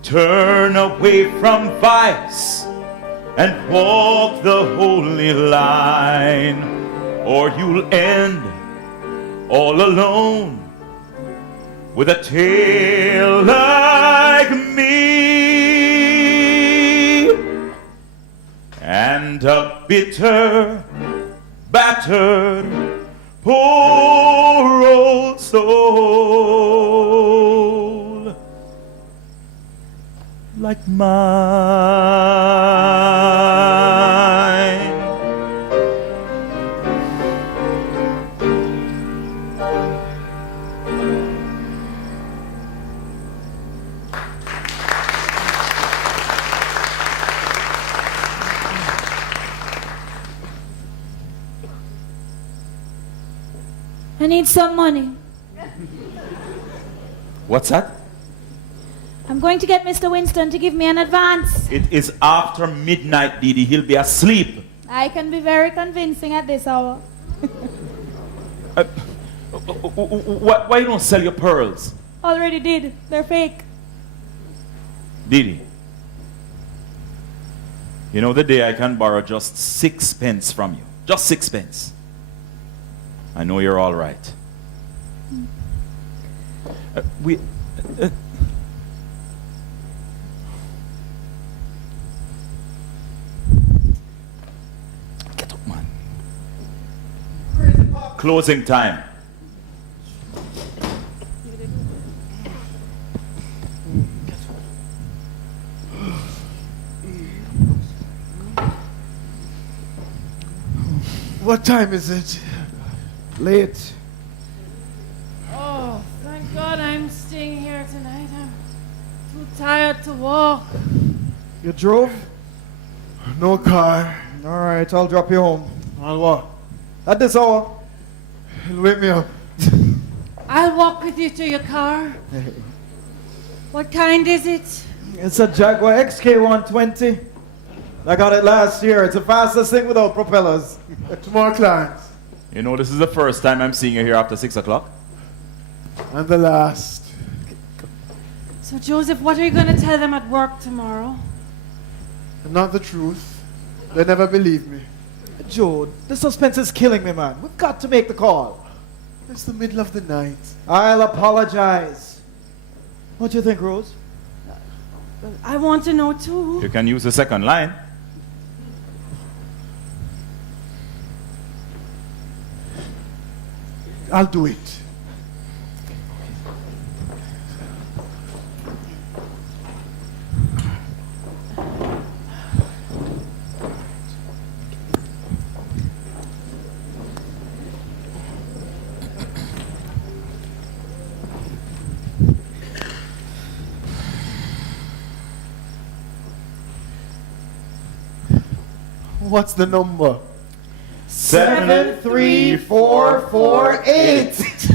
Turn away from vice, and walk the holy line, or you'll end all alone with a tale like me, and a bitter, battered, poor old soul like mine. I need some money. What's that? I'm going to get Mr. Winston to give me an advance. It is after midnight, Didi. He'll be asleep. I can be very convincing at this hour. Why you don't sell your pearls? Already did. They're fake. Didi, you know the day I can borrow just 6 pence from you. Just 6 pence. I know you're all right. Get up, man. Closing time. What time is it? Late. Oh, thank God I'm staying here tonight. I'm too tired to walk. You drove? No car. All right, I'll drop you home. I'll walk. At this hour. It'll wake me up. I'll walk with you to your car. What kind is it? It's a Jaguar XK120. I got it last year. It's the fastest thing without propellers. Tomorrow, Clarence. You know, this is the first time I'm seeing you here after 6 o'clock. And the last. So, Joseph, what are you going to tell them at work tomorrow? Not the truth. They never believe me. Joe, the suspense is killing me, man. We've got to make the call. It's the middle of the night. I'll apologize. What do you think, Rose? I want to know, too. You can use the second line. I'll do it. What's the number? 73448.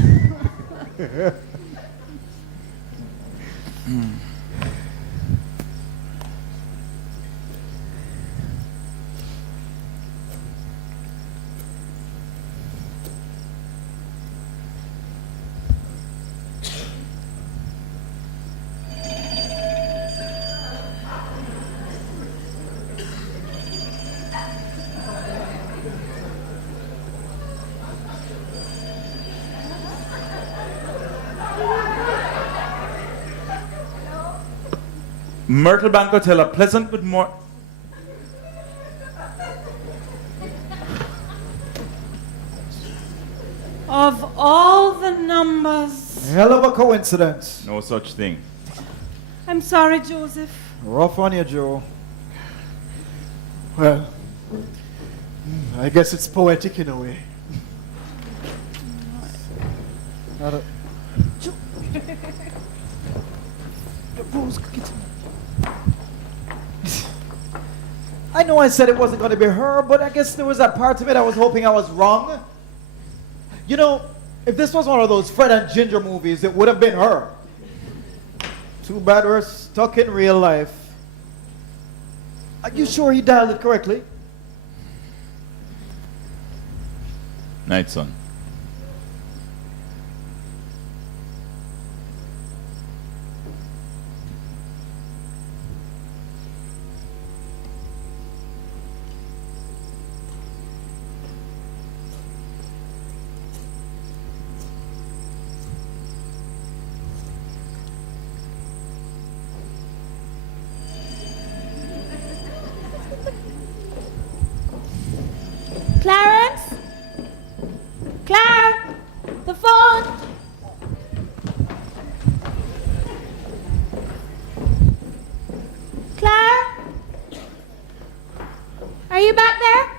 Myrtle Bank Hotel, a pleasant good morning. Of all the numbers. Hell of a coincidence. No such thing. I'm sorry, Joseph. Rough on you, Joe. Well, I guess it's poetic in a way. Rose, get some. I know I said it wasn't going to be her, but I guess there was that part of it I was hoping I was wrong. You know, if this was one of those Fred and Ginger movies, it would have been her. Too bad we're stuck in real life. Are you sure he dialed it correctly? Night, son. The phone! Claire? Are you back there?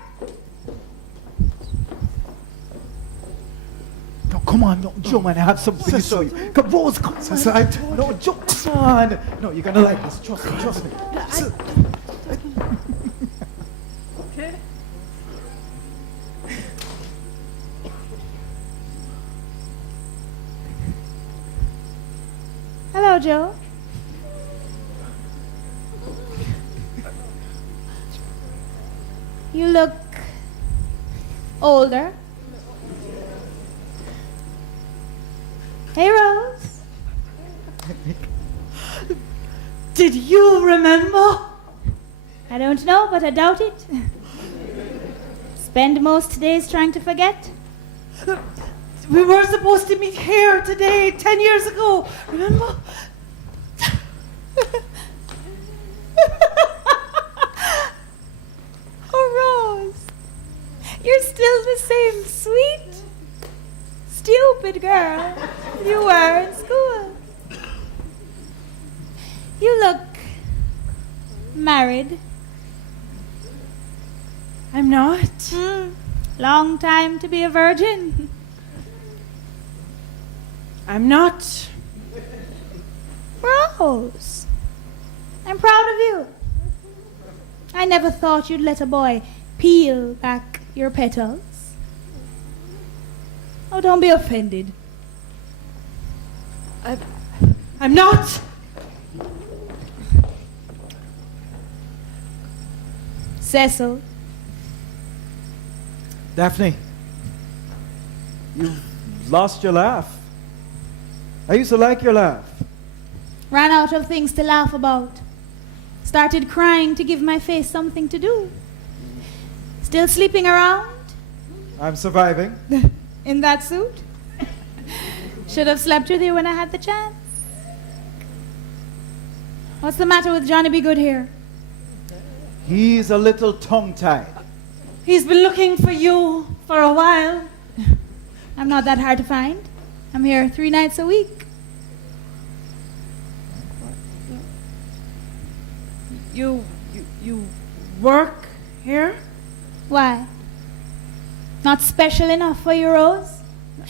No, come on, no, Joe, man, I have something to show you. Come, Rose, come on. Cecil, I told you. No, Joe, come on. No, you're gonna like this. Trust me, trust me. Hello, Joe. You look older. Hey, Rose. Did you remember? I don't know, but I doubt it. Spend most days trying to forget. We were supposed to meet here today, 10 years ago. Remember? Oh, Rose. You're still the same sweet, stupid girl you were in school. You look married. I'm not. Long time to be a virgin. I'm not. Rose, I'm proud of you. I never thought you'd let a boy peel back your petals. Oh, don't be offended. I'm not. Cecil, Daphne, you've lost your laugh. I used to like your laugh. ran out of things to laugh about. Started crying to give my face something to do. Still sleeping around? I'm surviving. In that suit? Should have slept with you when I had the chance. What's the matter with Johnny Be Good here? He's a little tongue-tied. He's been looking for you for a while. I'm not that hard to find. I'm here 3 nights a week. You work here? Why? Not special enough for you, Rose?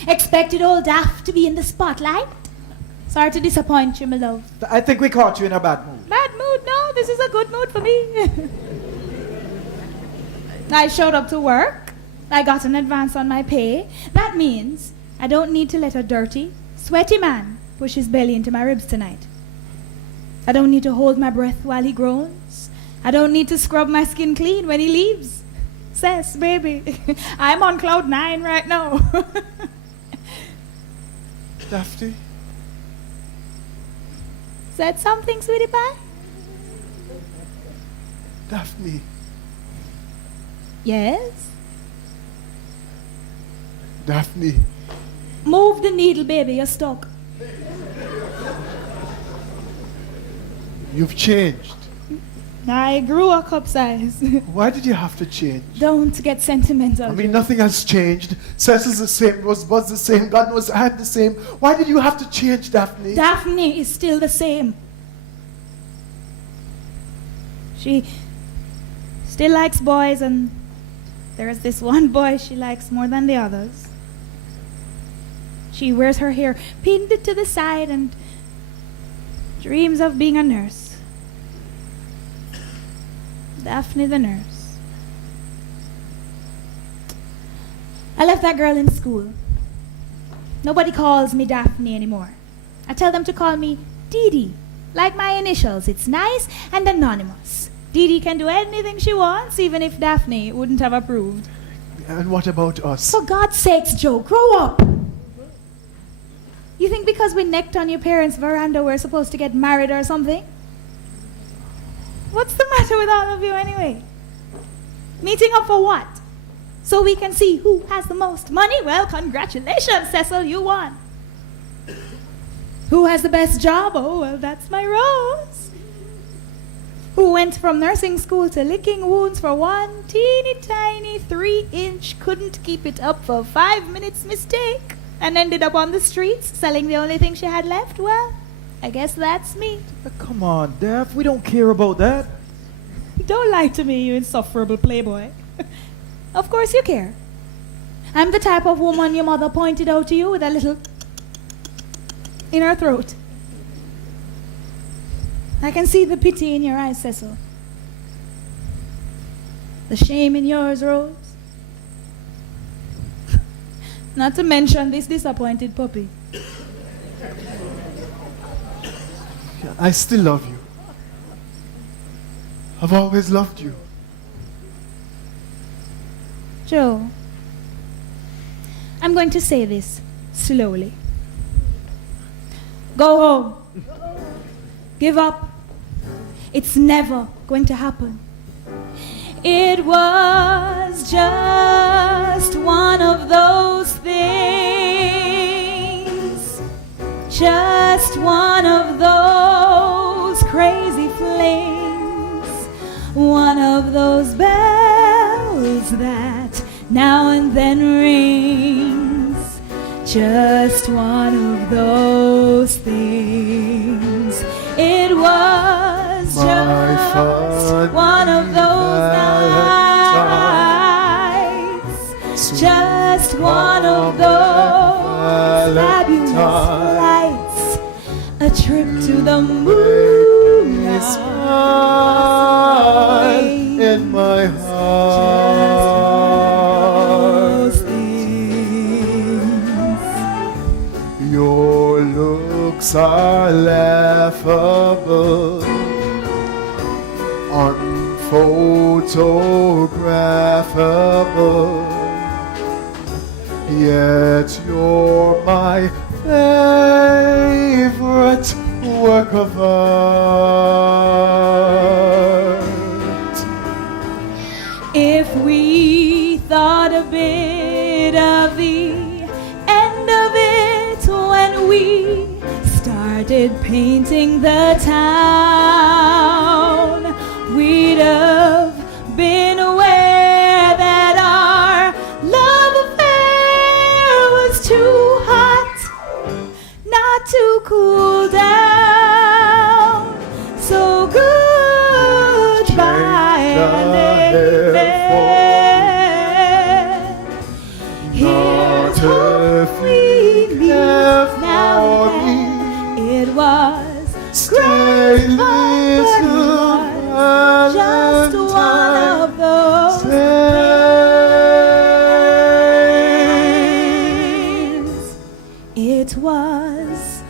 Expected old Daphne to be in the spotlight? Sorry to disappoint you, my love. I think we caught you in a bad mood. Bad mood? No, this is a good mood for me. I showed up to work. I got an advance on my pay. That means I don't need to let a dirty, sweaty man push his belly into my ribs tonight. I don't need to hold my breath while he groans. I don't need to scrub my skin clean when he leaves. Cess, baby, I'm on cloud 9 right now. Daphne? Said something, sweetie pie? Daphne? Yes? Daphne? Move the needle, baby, you're stuck. You've changed. I grew a cup size. Why did you have to change? Don't get sentimental. I mean, nothing has changed. Cecil's the same, Rosebud's the same, God knows I'm the same. Why did you have to change, Daphne? Daphne is still the same. She still likes boys, and there's this one boy she likes more than the others. She wears her hair pinned to the side and dreams of being a nurse. Daphne the nurse. I left that girl in school. Nobody calls me Daphne anymore. I tell them to call me Dee Dee, like my initials. It's nice and anonymous. Dee Dee can do anything she wants, even if Daphne wouldn't have approved. And what about us? For God's sakes, Joe, grow up! You think because we necked on your parents' veranda we're supposed to get married or something? What's the matter with all of you anyway? Meeting up for what? So we can see who has the most money? Well, congratulations, Cecil, you won. Who has the best job? Oh, well, that's my Rose. Who went from nursing school to licking wounds for one teeny tiny 3-inch, couldn't keep it up for 5 minutes mistake? and ended up on the streets selling the only thing she had left? Well, I guess that's me. Come on, Daph, we don't care about that. Don't lie to me, you insufferable playboy. Of course you care. I'm the type of woman your mother pointed out to you with a little in her throat. I can see the pity in your eyes, Cecil. The shame in yours, Rose. Not to mention this disappointed puppy. I still love you. I've always loved you. Joe, I'm going to say this slowly. Go home. Give up. It's never going to happen. It was just one of those things. Just one of those crazy flings. One of those bells that now and then rings. Just one of those things. It was just one of those nights. Just one of those fabulous flights. A trip to the moon. A smile in my heart. Your looks are laughable, unphotographable, yet you're my favorite work of art. If we thought a bit of the end of it when we started painting the town, we'd have been aware that our love affair was too hot not to cool down. So goodbye and amen. Here's hope we leave now and then. It was great fun, but it was just one of those days. It was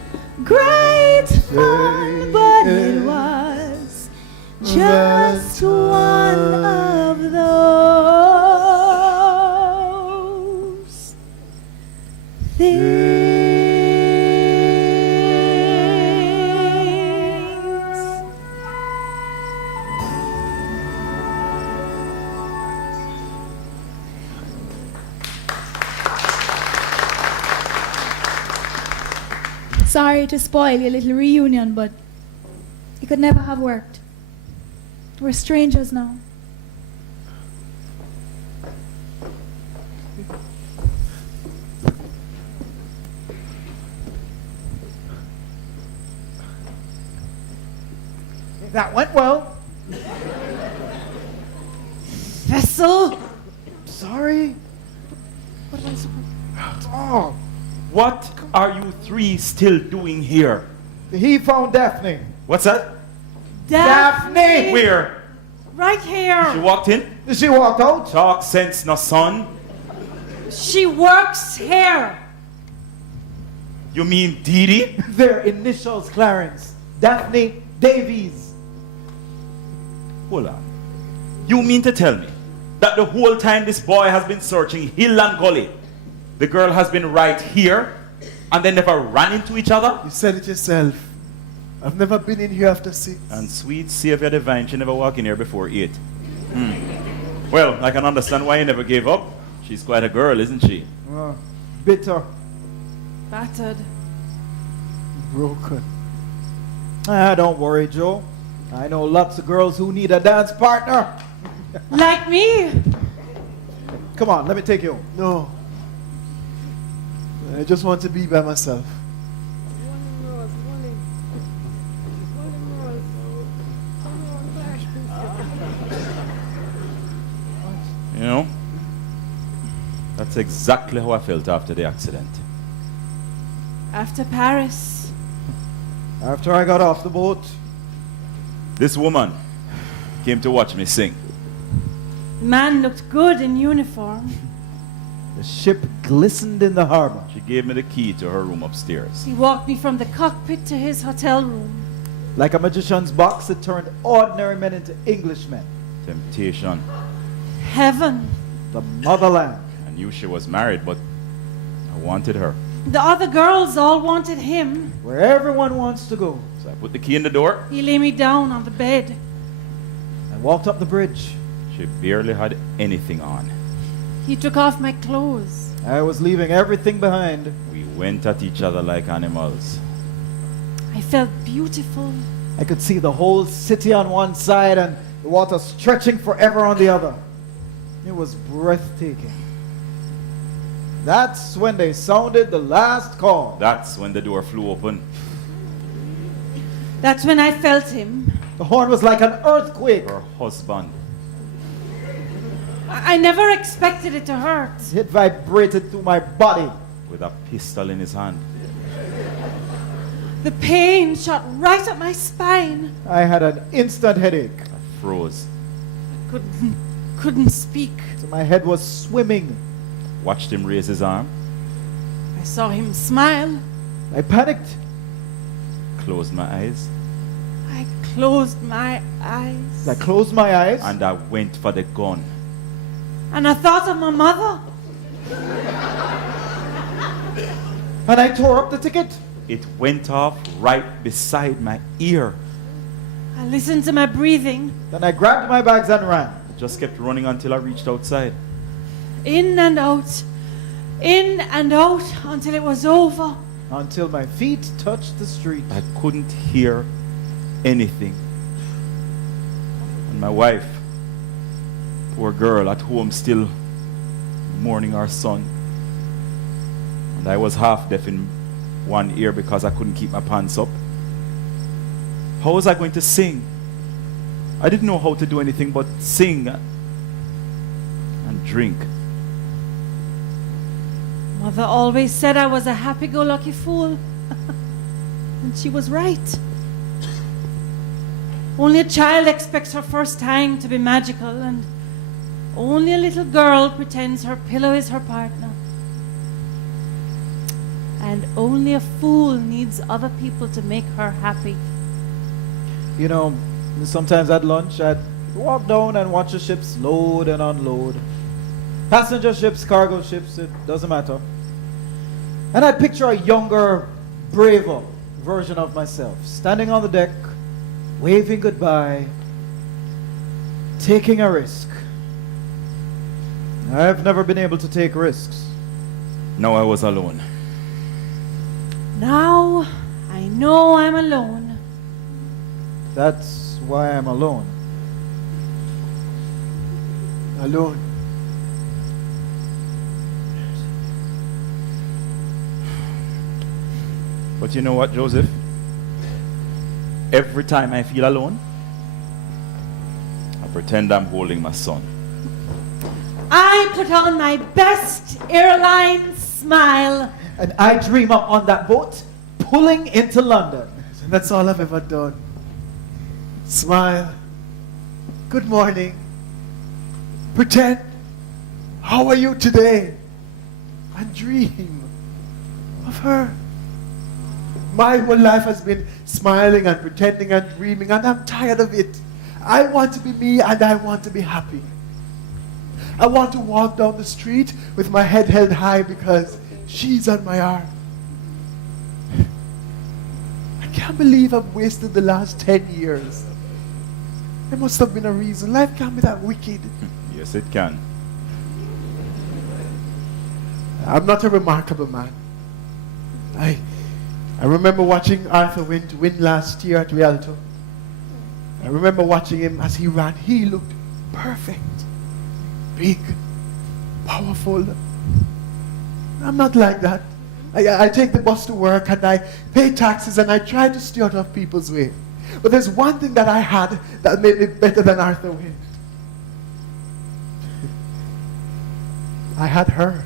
great fun, but it was just one of those things. Sorry to spoil your little reunion, but it could never have worked. We're strangers now. That went well. Cecil? Sorry. What am I supposed? Oh, What are you three still doing here? he found Daphne. What's that? Daphne! Where? Right She here. walked in? Did she walk out? Talk sense, no son. She works here. You mean Dee Dee? Their initials, Clarence. Daphne Davies. Hold on. You mean to tell me that the whole time this boy has been searching hill and gully, the girl has been right here and they never ran into each other? You said it yourself. I've never been in here after 6. And sweet Savior divine, she never walked in here before 8. Well, I can understand why you never gave up. She's quite a girl, isn't she? Bitter. Battered. Broken. Don't worry, Joe. I know lots of girls who need a dance partner. Like me. Come on, let me take you home. No. I just want to be by myself. You know, that's exactly how I felt after the accident. After Paris, After I got off the boat, This woman came to watch me sing. the man looked good in uniform. the ship glistened in the harbor. She gave me the key to her room upstairs. He walked me from the cockpit to his hotel room. Like a magician's box, it turned ordinary men into Englishmen. Temptation. Heaven. The motherland. I knew she was married, but I wanted her. The other girls all wanted him. Where everyone wants to go. So I put the key in the door. He lay me down on the bed. I walked up the bridge. She barely had anything on. He took off my clothes. I was leaving everything behind. We went at each other like animals. I felt beautiful. I could see the whole city on one side and the water stretching forever on the other. It was breathtaking. That's when they sounded the last call. That's when the door flew open. That's when I felt him. The horn was like an earthquake. Her husband. I never expected it to hurt. It vibrated through my body. With a pistol in his hand. The pain shot right up my spine. I had an instant headache. I froze. Couldn't speak. So my head was swimming. Watched him raise his arm. I saw him smile. I panicked. Closed my eyes. I closed my eyes. I closed my eyes. And I went for the gun. And I thought of my mother. And I tore up the ticket. It went off right beside my ear. I listened to my breathing. Then I grabbed my bags and ran. I just kept running until I reached outside. In and out. In and out until it was over. Until my feet touched the street. I couldn't hear anything. And my wife, poor girl, at home still mourning our son. And I was half deaf in one ear because I couldn't keep my pants up. How was I going to sing? I didn't know how to do anything but sing and drink. Mother always said I was a happy-go-lucky fool. And she was right. Only a child expects her first time to be magical, and only a little girl pretends her pillow is her partner. And only a fool needs other people to make her happy. You know, sometimes at lunch I'd walk down and watch the ships load and unload. Passenger ships, cargo ships, it doesn't matter. And I'd picture a younger, braver version of myself, standing on the deck, waving goodbye, taking a risk. I've never been able to take risks. Now I was alone. Now I know I'm alone. That's why I'm alone. Alone. But you know what, Joseph? Every time I feel alone, I pretend I'm holding my son. I put on my best airline smile. And I dream up on that boat, pulling into London. And that's all I've ever done. Smile. Good morning. Pretend. How are you today? And dream of her. My whole life has been smiling and pretending and dreaming, and I'm tired of it. I want to be me and I want to be happy. I want to walk down the street with my head held high because she's on my arm. I can't believe I've wasted the last 10 years. There must have been a reason. Life can't be that wicked. Yes, it can. I'm not a remarkable man. I remember watching Arthur win last year at Rialto. I remember watching him as he ran. He looked perfect. Big. Powerful. I'm not like that. I take the bus to work and I pay taxes and I try to stay out of people's way. But there's one thing that I had that made me better than Arthur Wade. I had her.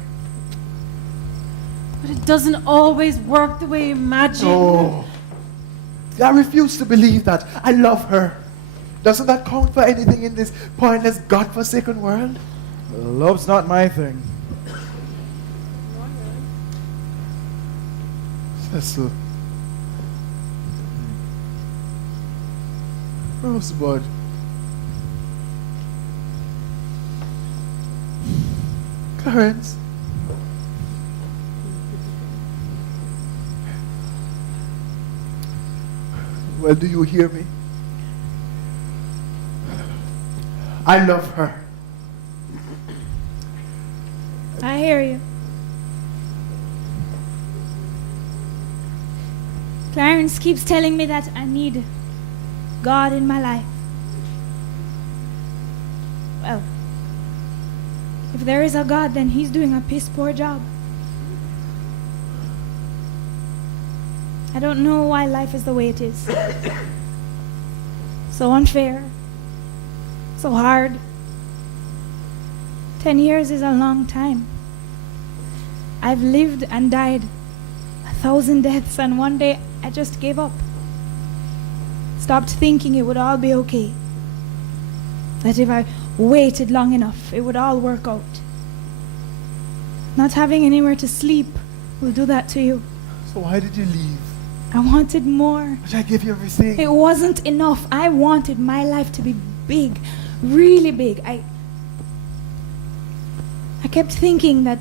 But it doesn't always work the way you imagine. No. I refuse to believe that. I love her. Doesn't that count for anything in this pointless, godforsaken world? Love's not my thing. Cecil. Rosebud. Clarence. Well, do you hear me? I love her. I hear you. Clarence keeps telling me that I need God in my life. Well, if there is a God, then he's doing a piss poor job. I don't know why life is the way it is. So unfair. So hard. 10 years is a long time. I've lived and died 1,000 deaths, and one day I just gave up. Stopped thinking it would all be okay. That if I waited long enough, it would all work out. Not having anywhere to sleep will do that to you. So why did you leave? I wanted more. But I gave you everything. It wasn't enough. I wanted my life to be big, really big. I kept thinking that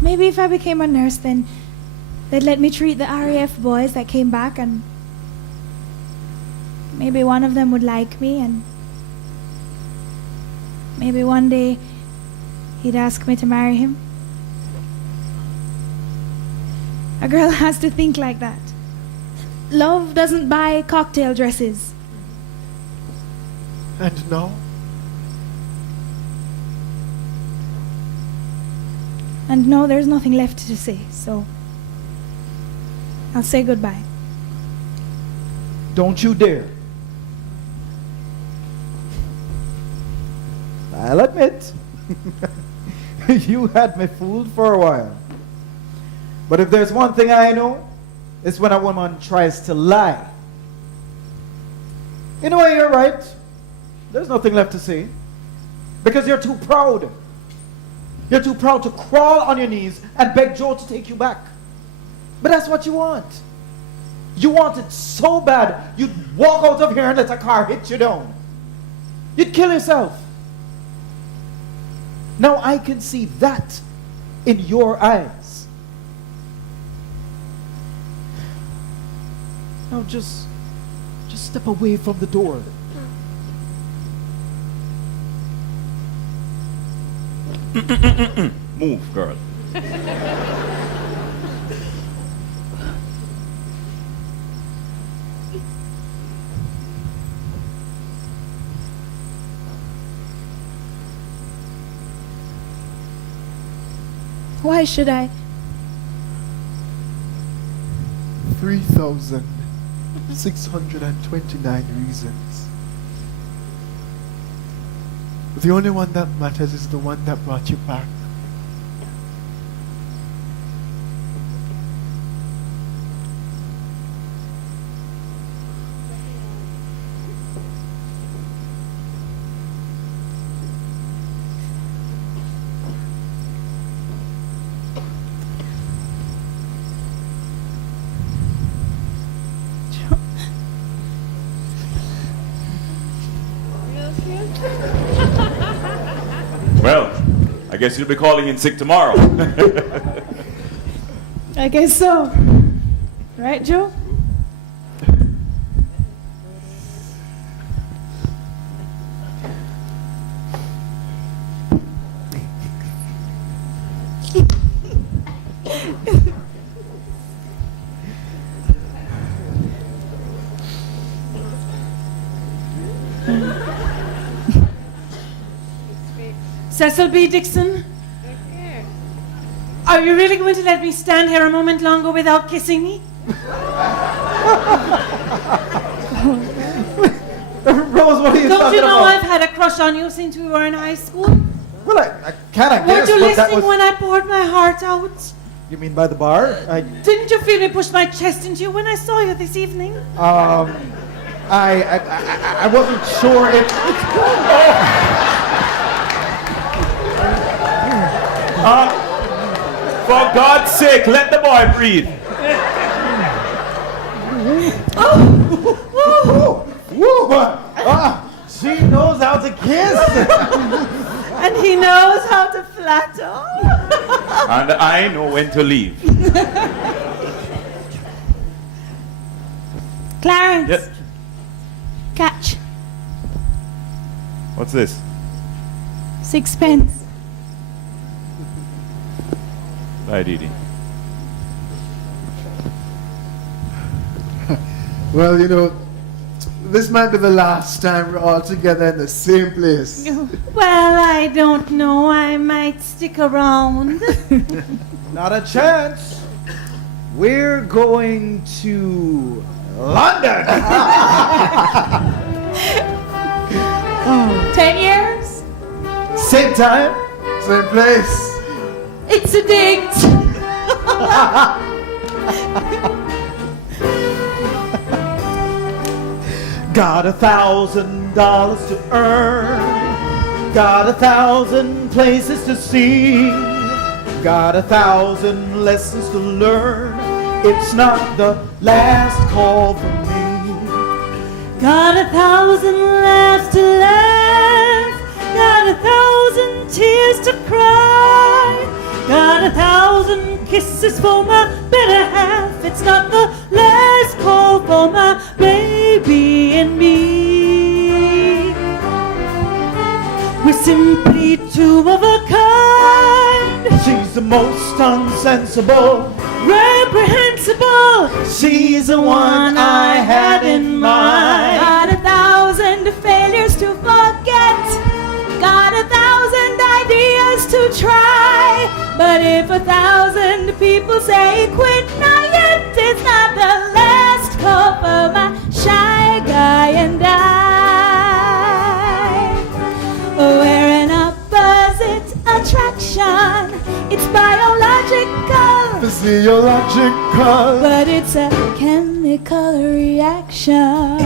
maybe if I became a nurse, then they'd let me treat the RAF boys that came back, and maybe one of them would like me, and maybe one day he'd ask me to marry him. A girl has to think like that. Love doesn't buy cocktail dresses. And now? And no, there's nothing left to say, so I'll say goodbye. Don't you dare. I'll admit, you had me fooled for a while. But if there's one thing I know, it's when a woman tries to lie. In a way, you're right. There's nothing left to say. Because you're too proud. You're too proud to crawl on your knees and beg Joe to take you back. But that's what you want. You want it so bad, you'd walk out of here and let a car hit you down. You'd kill yourself. Now I can see that in your eyes. Now just step away from the door. Move, girl. Why should I? 3,629 reasons. The only one that matters is the one that brought you back. Well, I guess you'll be calling in sick tomorrow. I guess so. Right, Joe? Cecil B. Dixon, Are you really going to let me stand here a moment longer without kissing me? Rose, what are you Don't talking you know about? I've had a crush on you since we were in high school? Well, I kind of Weren't guess, you but that listening was... when I poured my heart out? You mean by the bar? Didn't you feel me push my chest into you when I saw you this evening? I wasn't sure if... For God's sake, let the boy breathe. She knows how to kiss. And he knows how to flatter. And I know when to leave. Clarence. Yes. Catch. What's this? 6 pence. Bye, Didi. Well, you know, this might be the last time we're all together in the same place. Well, I don't know. I might stick around. Not a chance. We're going to London. 10 years? Same time. Same place. It's a date. Got $1,000 to earn. Got 1,000 places to see. Got 1,000 lessons to learn. It's not the last call for me. Got 1,000 laughs to laugh. Got 1,000 tears to cry. Got 1,000 kisses for my better half. It's not the last call for my baby and me. We're simply two of a kind. She's the most unsensible, Reprehensible. she's the one I had in mind. Got 1,000 failures to forget. Got 1,000 ideas to try. But if 1,000 people say quit, not yet, it's not the last call for my shy guy and I. We're an opposite attraction. It's biological, Physiological. but it's a chemical reaction.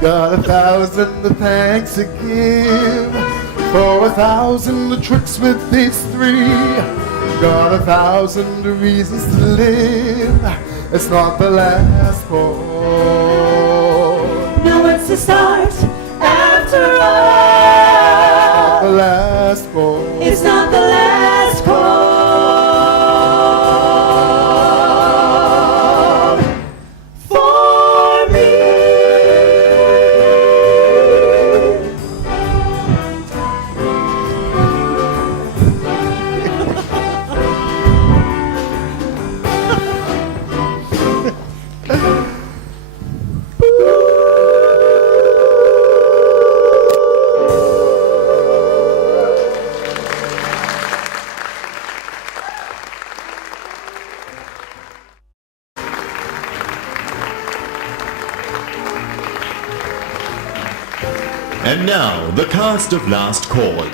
Got 1,000 thanks to give for 1,000 tricks with these 3. Got 1,000 reasons to live. It's not the last call. No, it's the start. After all, The last call. it's not the last call. For me. And now, the cast of Last Call.